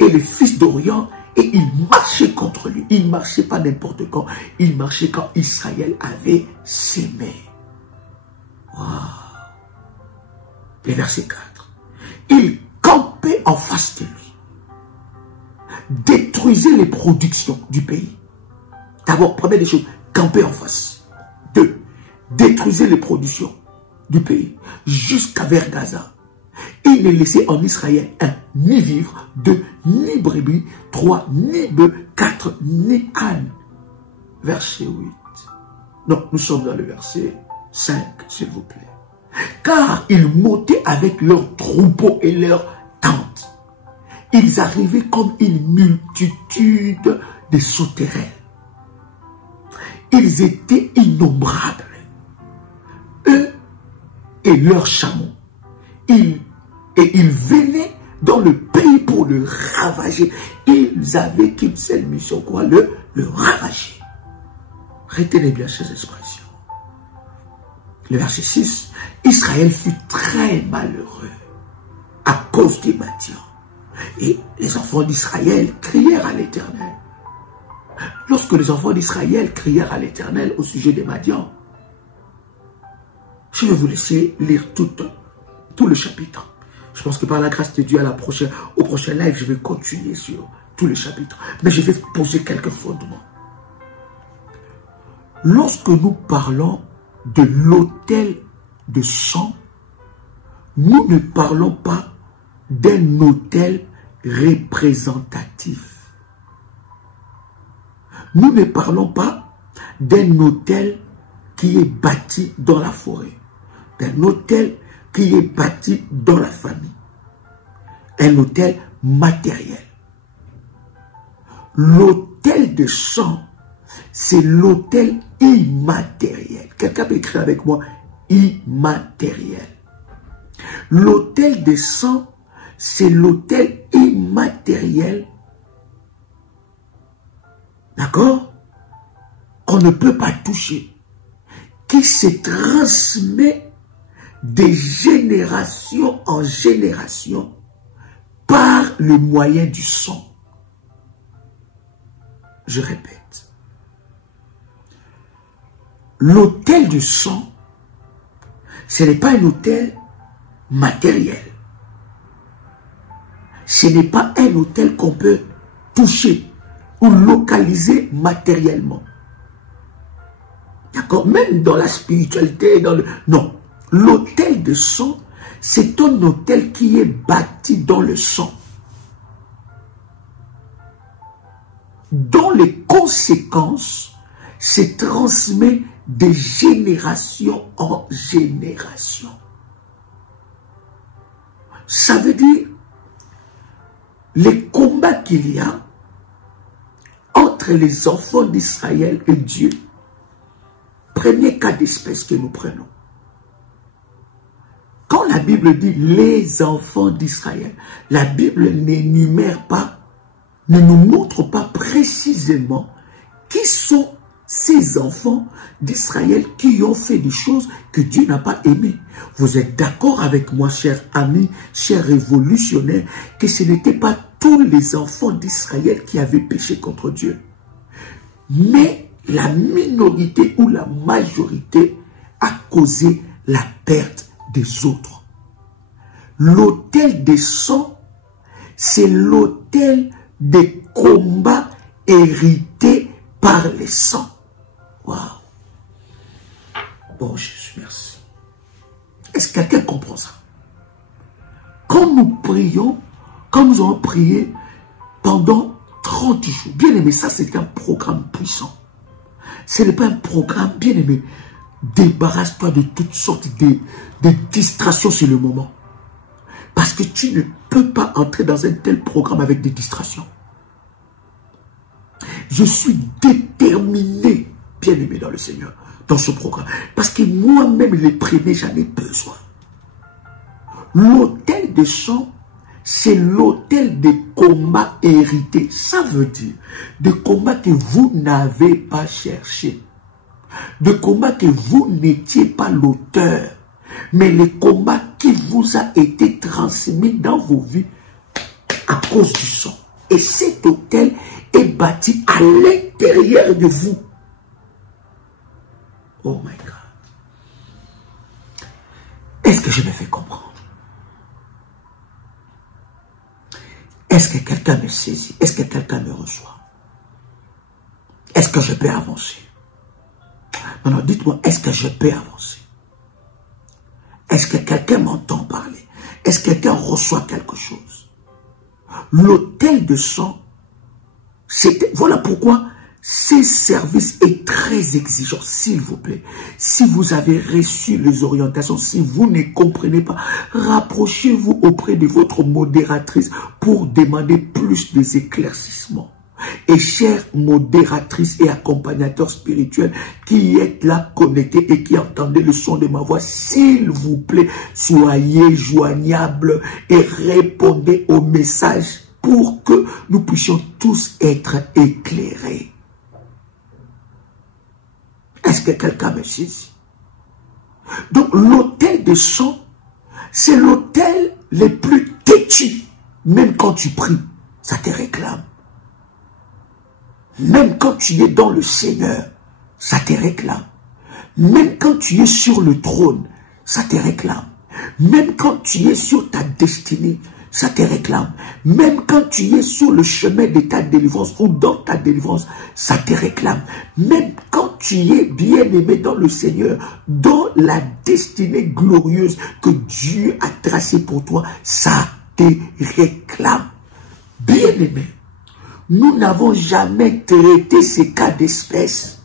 et les fils d'Orient et il marchait contre lui. Il ne marchait pas n'importe quand, il marchait quand Israël avait sémé. Wow. Le verset 4. Il campait en face de lui, détruisait les productions du pays. D'abord, première des choses, camper en face. 2. Détruisait les productions du pays jusqu'à vers Gaza. Il ne laissait en Israël 1, ni vivre, 2, ni brebis, 3, ni bœufs, 4, ni âne. Verset 8. Non, nous sommes dans le verset 5, s'il vous plaît. Car ils montaient avec leurs troupeaux et leurs tentes. Ils arrivaient comme une multitude de sauterelles. Ils étaient innombrables. Eux et leurs chameaux. Ils venaient dans le pays pour le ravager. Ils avaient qu'une seule mission, quoi? Le ravager. Retenez bien ces expressions. Le verset 6. Israël fut très malheureux à cause des Madian. Et les enfants d'Israël crièrent à l'Éternel. Lorsque les enfants d'Israël crièrent à l'Éternel au sujet des Madian, je vais vous laisser lire tout le chapitre. Je pense que par la grâce de Dieu, au prochain live, je vais continuer sur tout le chapitre. Mais je vais poser quelques fondements. Lorsque nous parlons de l'autel de sang, nous ne parlons pas d'un autel représentatif. Nous ne parlons pas d'un autel qui est bâti dans la forêt, d'un autel qui est bâti dans la famille, un autel matériel. L'autel de sang, c'est l'autel immatériel. Quelqu'un peut écrire avec moi, immatériel. L'autel de sang, c'est l'autel immatériel. D'accord? Qu'on ne peut pas toucher. Qui se transmet de génération en génération par le moyen du sang. Je répète. l'autel du sang, ce n'est pas un autel matériel. Ce n'est pas un autel qu'on peut toucher ou localiser matériellement. D'accord? Même dans la spiritualité, non. L'autel de sang, c'est un autel qui est bâti dans le sang, dont les conséquences se transmettent de génération en génération. Ça veut dire les combats qu'il y a entre les enfants d'Israël et Dieu. Premier cas d'espèce que nous prenons. Quand la Bible dit les enfants d'Israël, la Bible n'énumère pas, ne nous montre pas précisément qui sont ces enfants d'Israël qui ont fait des choses que Dieu n'a pas aimées. Vous êtes d'accord avec moi, chers amis, chers révolutionnaires, que ce n'était pas tous les enfants d'Israël qui avaient péché contre Dieu. Mais la minorité ou la majorité a causé la perte des autres. L'autel des sangs, c'est l'autel des combats hérités par les sangs. Waouh! Bon Jésus, merci. Est-ce que quelqu'un comprend ça? Quand nous prions, quand nous allons prier pendant 30 jours, bien aimé, ça c'est un programme puissant. Ce n'est pas un programme, bien aimé. Débarrasse-toi de toutes sortes de distractions sur le moment. Parce que tu ne peux pas entrer dans un tel programme avec des distractions. Je suis déterminé, bien aimé dans le Seigneur, dans ce programme. Parce que moi-même, les premiers, j'en ai besoin. L'autel de sang, c'est l'autel des combats hérités. Ça veut dire des combats que vous n'avez pas cherchés. De combats que vous n'étiez pas l'auteur. Mais les combats qui vous a été transmis dans vos vies à cause du sang. Et cet autel est bâti à l'intérieur de vous. Oh my God. Est-ce que je me fais comprendre? Est-ce que quelqu'un me saisit? Est-ce que quelqu'un me reçoit? Est-ce que je peux avancer? Non, dites-moi, est-ce que je peux avancer? Est-ce que quelqu'un m'entend parler? Est-ce que quelqu'un reçoit quelque chose? L'autel de sang, voilà pourquoi ce service est très exigeant, s'il vous plaît. Si vous avez reçu les orientations, si vous ne comprenez pas, rapprochez-vous auprès de votre modératrice pour demander plus des éclaircissements. Et chers modératrices et accompagnateurs spirituels qui êtes là connectés et qui entendez le son de ma voix, s'il vous plaît, soyez joignables et répondez aux messages pour que nous puissions tous être éclairés. Est-ce que quelqu'un me saisit? Donc l'autel de sang, c'est l'autel le plus têtu. Même quand tu pries, ça te réclame. Même quand tu es dans le Seigneur, ça te réclame. Même quand tu es sur le trône, ça te réclame. Même quand tu es sur ta destinée, ça te réclame. Même quand tu es sur le chemin de ta délivrance ou dans ta délivrance, ça te réclame. Même quand tu es bien aimé dans le Seigneur, dans la destinée glorieuse que Dieu a tracée pour toi, ça te réclame. Bien aimé. Nous n'avons jamais traité ces cas d'espèce.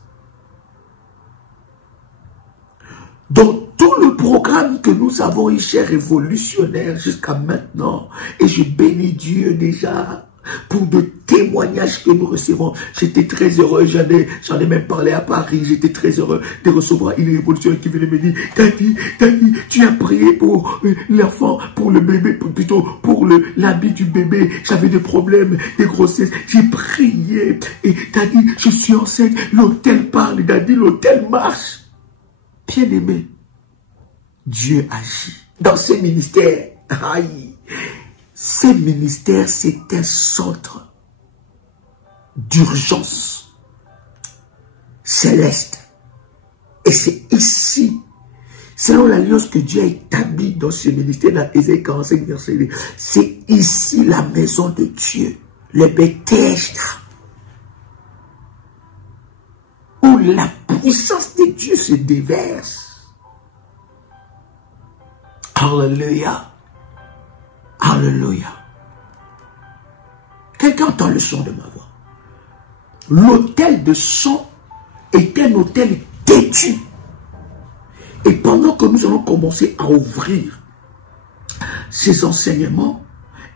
Dans tout le programme que nous avons eu, chers révolutionnaires, jusqu'à maintenant, et je bénis Dieu déjà pour de témoignages que nous recevons. J'étais très heureux, j'en ai même parlé à Paris, j'étais très heureux de recevoir une révolutionnaire qui venait me dire, Tati, tu as prié pour l'enfant, pour le bébé, plutôt pour l'habit du bébé, j'avais des problèmes, des grossesses, j'ai prié, et Tati, je suis enceinte, l'autel parle, Tati, l'autel marche. Bien aimé, Dieu agit dans ces ministères. Aïe. Ces ministères, c'est un centre d'urgence céleste. Et c'est ici, selon l'alliance que Dieu a établie dans ce ministère, dans Ésaïe 45, verset 2, c'est ici la maison de Dieu, le Bethesda, où la puissance de Dieu se déverse. Alléluia. Alléluia. Quelqu'un entend le son de ma voix. L'autel de sang est un autel têtu. Et pendant que nous allons commencer à ouvrir ces enseignements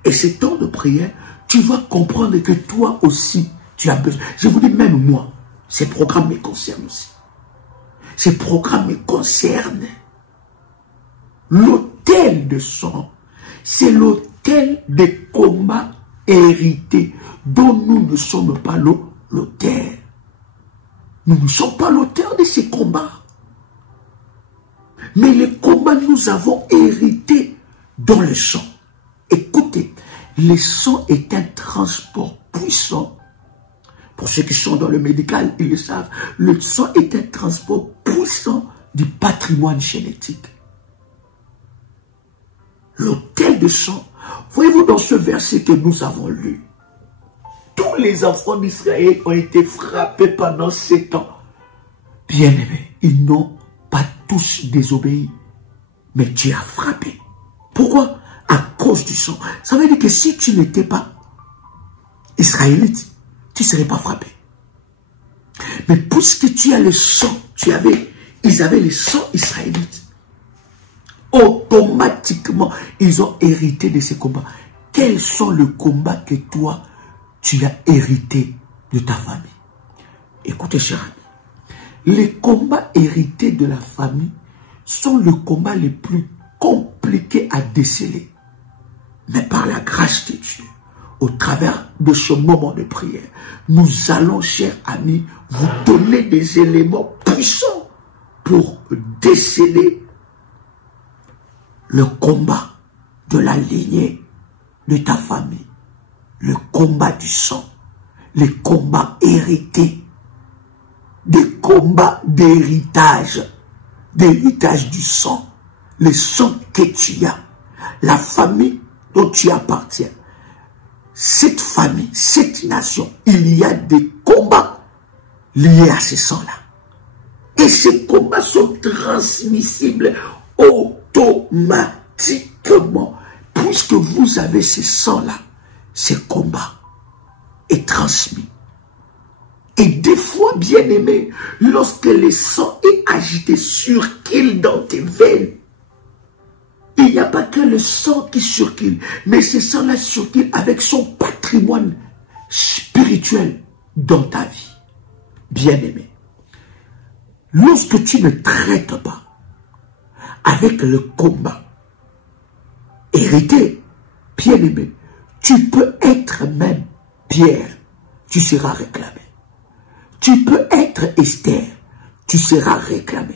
et ces temps de prière, tu vas comprendre que toi aussi, tu as besoin. Je vous dis, même moi, ces programmes me concernent aussi. Ces programmes me concernent. L'autel de sang, c'est l'autel des combats hérités dont nous ne sommes pas l'auteur. Nous ne sommes pas l'auteur de ces combats. Mais les combats, nous avons hérité dans le sang. Écoutez, le sang est un transport puissant. Pour ceux qui sont dans le médical, ils le savent. Le sang est un transport puissant du patrimoine génétique. L'autel de sang. Voyez-vous dans ce verset que nous avons lu. Tous les enfants d'Israël ont été frappés pendant 7 ans. Bien-aimés, ils n'ont pas tous désobéi. Mais Dieu a frappé. Pourquoi? À cause du sang. Ça veut dire que si tu n'étais pas israélite, tu ne serais pas frappé. Mais puisque tu as le sang, ils avaient le sang israélite. Automatiquement, ils ont hérité de ces combats. Quels sont les combats que toi, tu as hérité de ta famille? Écoutez, cher ami, les combats hérités de la famille sont les combats les plus compliqués à déceler. Mais par la grâce de Dieu, au travers de ce moment de prière, nous allons, chers amis, vous donner des éléments puissants pour déceler le combat de la lignée de ta famille, le combat du sang, les combats hérités, des combats d'héritage du sang, le sang que tu as, la famille dont tu appartiens. Cette famille, cette nation, il y a des combats liés à ce sang-là. Et ces combats sont transmissibles automatiquement. Puisque vous avez ce sang-là, ce combat est transmis. Et des fois, bien aimé, lorsque le sang est agité, circule dans tes veines, il n'y a pas que le sang qui circule, mais ce sang-là circule avec son patrimoine spirituel dans ta vie. Bien aimé, lorsque tu ne traites pas avec le combat hérité, bien aimé, tu peux être même Pierre, tu seras réclamé. Tu peux être Esther, tu seras réclamé.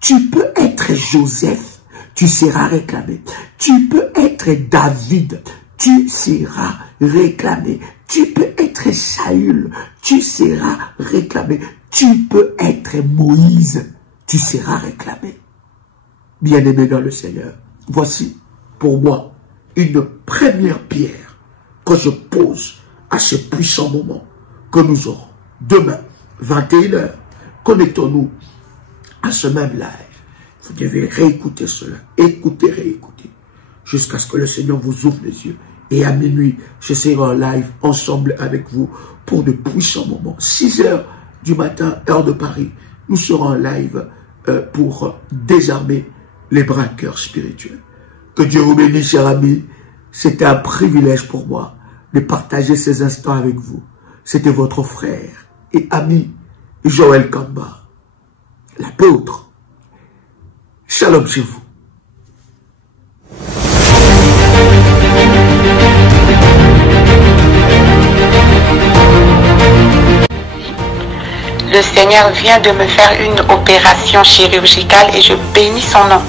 Tu peux être Joseph, tu seras réclamé. Tu peux être David, tu seras réclamé. Tu peux être Saül, tu seras réclamé. Tu peux être Moïse, tu seras réclamé. Bien-aimé dans le Seigneur, voici pour moi une première pierre que je pose à ce puissant moment que nous aurons. Demain, 21 h, connectons-nous à ce même live. Vous devez réécouter cela, écouter, réécouter, jusqu'à ce que le Seigneur vous ouvre les yeux. Et à minuit, je serai en live ensemble avec vous pour de puissants moments. 6 h du matin, heure de Paris, nous serons en live pour désarmer les braqueurs spirituels. Que Dieu vous bénisse, chers amis. C'était un privilège pour moi de partager ces instants avec vous. C'était votre frère et ami Joël Kamba, l'apôtre. Shalom chez vous. Le Seigneur vient de me faire une opération chirurgicale et je bénis son nom.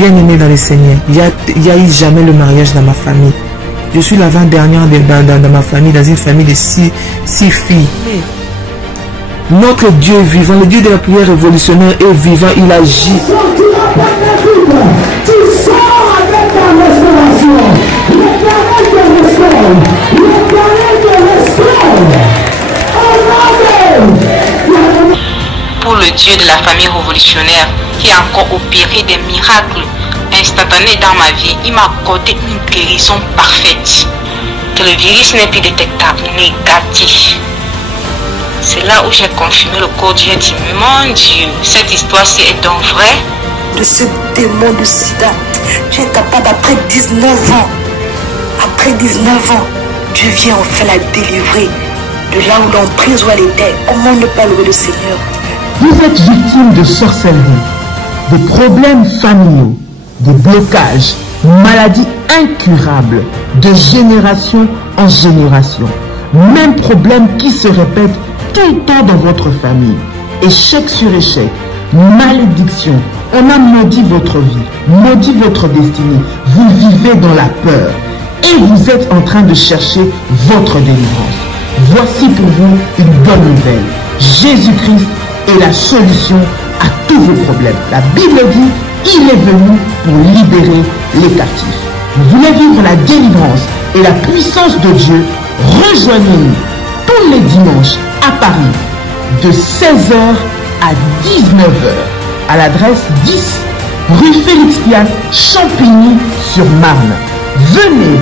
Bien-aimé dans le Seigneur, il n'y a eu jamais le mariage dans ma famille. Je suis l'avant-dernière dans ma famille, dans une famille de six filles. Notre Dieu vivant, le Dieu de la prière révolutionnaire est vivant, il agit. Tu sors avec ta restauration. L'Éternel te restaure. L'Éternel te restaure. Pour le Dieu de la famille révolutionnaire qui a encore opéré des miracles instantanés dans ma vie, il m'a accordé une guérison parfaite. Que le virus n'est plus détectable, négatif. C'est là où j'ai confirmé le corps Dieu dit, mon Dieu, cette histoire-ci est donc vraie. De ce démon de sida, tu es capable après 19 ans. Après 19 ans, Dieu vient enfin la délivrer de là où l'emprise où elle était. Comment ne pas louer le Seigneur? Vous êtes victime de sorcellerie, de problèmes familiaux, de blocages, maladies incurables, de génération en génération. Même problème qui se répète tout le temps dans votre famille. Échec sur échec, malédiction. On a maudit votre vie, maudit votre destinée. Vous vivez dans la peur et vous êtes en train de chercher votre délivrance. Voici pour vous une bonne nouvelle. Jésus-Christ est la solution à tous vos problèmes. La Bible dit, il est venu pour libérer les captifs. Vous voulez vivre la délivrance et la puissance de Dieu? Rejoignez-nous tous les dimanches à Paris de 16h à 19h à l'adresse 10 rue Félix-Pian, Champigny-sur-Marne. Venez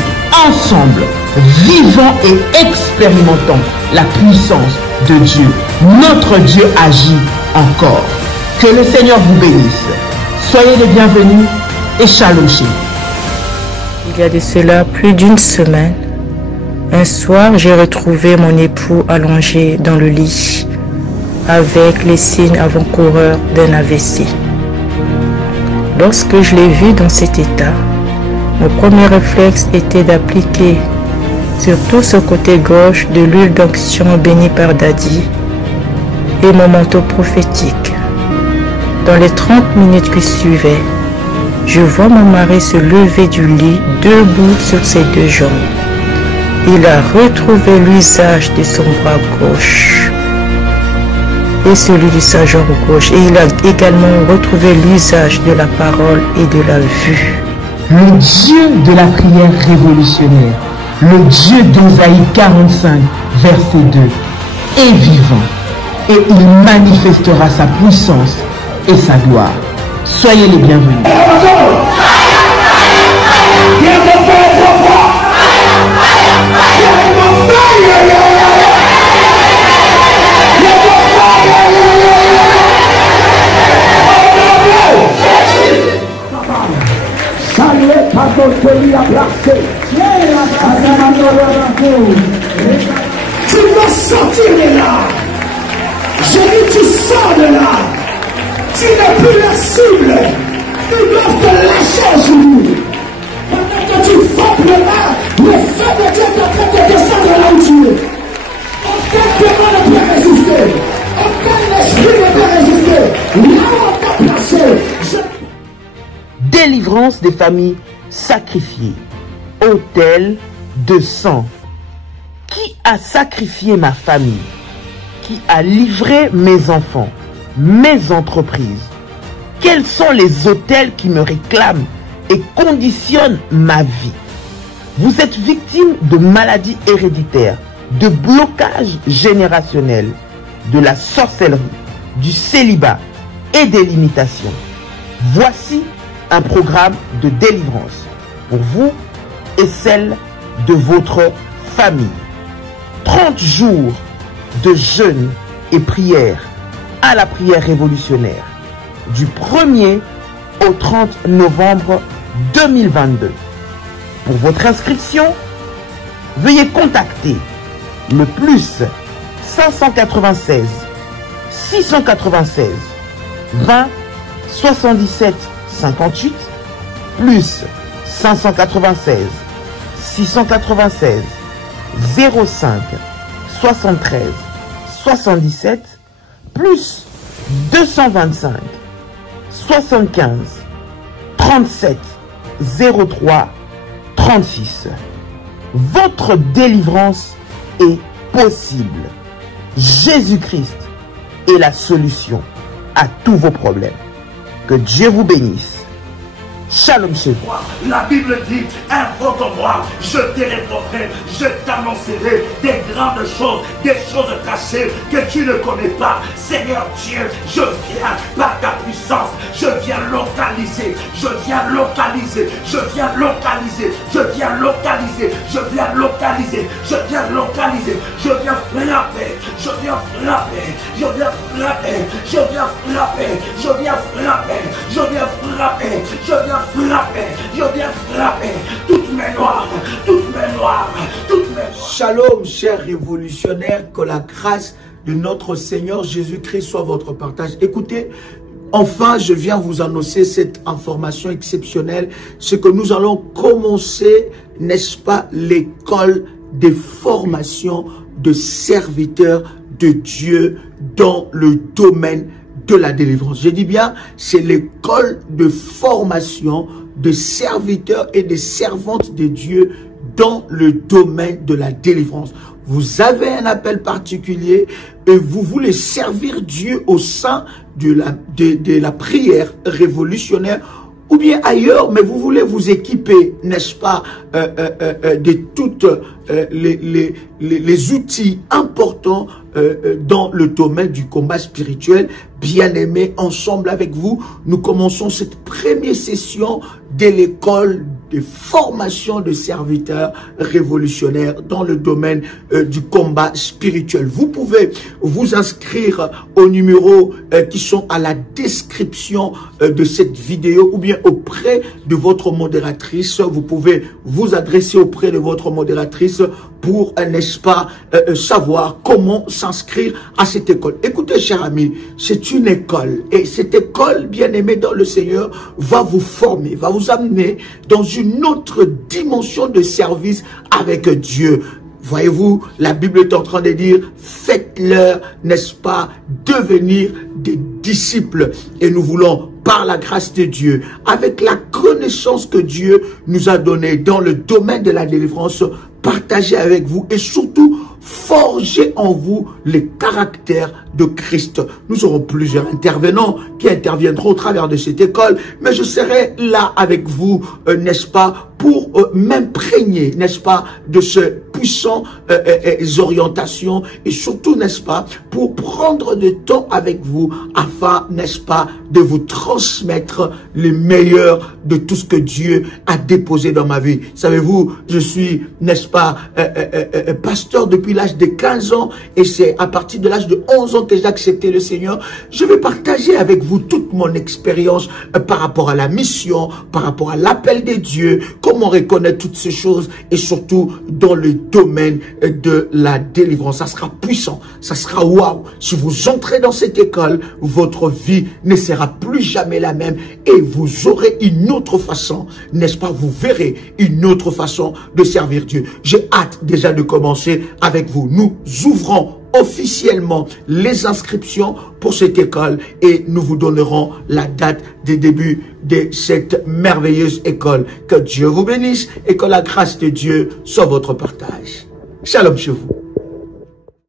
ensemble, vivant et expérimentant la puissance de Dieu. Notre Dieu agit encore. Que le Seigneur vous bénisse. Soyez les bienvenus et shalom chez vous. Il y a de cela plus d'une semaine, un soir, j'ai retrouvé mon époux allongé dans le lit avec les signes avant-coureurs d'un AVC. Lorsque je l'ai vu dans cet état, mon premier réflexe était d'appliquer sur tout ce côté gauche de l'huile d'onction bénie par Daddy et mon manteau prophétique. Dans les 30 minutes qui suivaient, je vois mon mari se lever du lit debout sur ses deux jambes. Il a retrouvé l'usage de son bras gauche et celui de sa jambe gauche. Et il a également retrouvé l'usage de la parole et de la vue. Le Dieu de la prière révolutionnaire, le Dieu d'Ésaïe 45, verset 2, est vivant et il manifestera sa puissance et sa gloire. Soyez les bienvenus. Tu dois sortir de là. J'ai dit tu sors de là. Tu n'es plus la cible. Ils doivent te lâcher aujourd'hui. Pendant que tu frappes là, le feu de Dieu est en train de descendre là où tu es. Aucun démon ne peut résister. Aucun esprit ne peut résister. Là où on t'a placé. Délivrance des familles sacrifiées. Autel de sang. Qui a sacrifié ma famille? Qui a livré mes enfants, mes entreprises? Quels sont les autels qui me réclament et conditionnent ma vie? Vous êtes victime de maladies héréditaires, de blocages générationnels, de la sorcellerie, du célibat et des limitations. Voici un programme de délivrance pour vous et celle de votre famille. 30 jours de jeûne et prière à la prière révolutionnaire du 1er au 30 novembre 2022. Pour votre inscription, veuillez contacter le plus 596 696 20 77 58 plus 596 696 05 73 77 plus 225 75 37 03 36. Votre délivrance est possible. Jésus-Christ est la solution à tous vos problèmes. Que Dieu vous bénisse. Shalom chez vous. La Bible dit, invoque-moi, je te répondrai, je t'annoncerai des grandes choses, des choses cachées que tu ne connais pas. Seigneur Dieu, je viens par ta puissance, je viens localiser, je viens localiser, je viens localiser, je viens localiser, je viens localiser, je viens localiser, je viens frapper, je viens frapper, je viens frapper, je viens frapper, je viens frapper, je viens frapper, je viens frapper, je viens frapper toutes mes noirs, toutes mes noirs, toutes mes noirs. Shalom, chers révolutionnaires, que la grâce de notre Seigneur Jésus-Christ soit votre partage. Écoutez, enfin, je viens vous annoncer cette information exceptionnelle, c'est que nous allons commencer, n'est-ce pas, l'école des formations de serviteurs de Dieu dans le domaine de la délivrance. Je dis bien, c'est l'école de formation de serviteurs et de servantes de Dieu dans le domaine de la délivrance. Vous avez un appel particulier et vous voulez servir Dieu au sein de la prière révolutionnaire ou bien ailleurs, mais vous voulez vous équiper, n'est-ce pas, de toutes les outils importants dans le domaine du combat spirituel. Bien-aimés, ensemble avec vous, nous commençons cette première session de l'école de formation de serviteurs révolutionnaires dans le domaine du combat spirituel. Vous pouvez vous inscrire aux numéros qui sont à la description de cette vidéo ou bien auprès de votre modératrice. Vous pouvez vous adresser auprès de votre modératrice pour, n'est-ce pas, savoir comment s'inscrire à cette école. Écoutez, chers amis, c'est une école et cette école, bien-aimée dans le Seigneur, va vous former, va vous amener dans une autre dimension de service avec Dieu. Voyez-vous, la Bible est en train de dire, faites-leur, n'est-ce pas, devenir des disciples. Et nous voulons, par la grâce de Dieu, avec la connaissance que Dieu nous a donnée dans le domaine de la délivrance, partager avec vous et surtout forger en vous le caractère de Christ. Nous aurons plusieurs intervenants qui interviendront au travers de cette école, mais je serai là avec vous, n'est-ce pas, pour m'imprégner, n'est-ce pas, de ce puissant orientations et surtout, n'est-ce pas, pour prendre du temps avec vous afin, n'est-ce pas, de vous transmettre le meilleur de tout ce que Dieu a déposé dans ma vie. Savez-vous, je suis, n'est-ce pas, pasteur depuis l'âge de 15 ans et c'est à partir de l'âge de 11 ans que j'ai accepté le Seigneur. Je vais partager avec vous toute mon expérience par rapport à la mission, par rapport à l'appel de Dieu, comment reconnaître toutes ces choses et surtout dans le domaine de la délivrance. Ça sera puissant, ça sera waouh. Si vous entrez dans cette école, votre vie ne sera plus jamais la même et vous aurez une autre façon, n'est-ce pas, vous verrez une autre façon de servir Dieu. J'ai hâte déjà de commencer avec vous. Nous ouvrons officiellement les inscriptions pour cette école et nous vous donnerons la date des débuts de cette merveilleuse école. Que Dieu vous bénisse et que la grâce de Dieu soit votre partage. Shalom chez vous.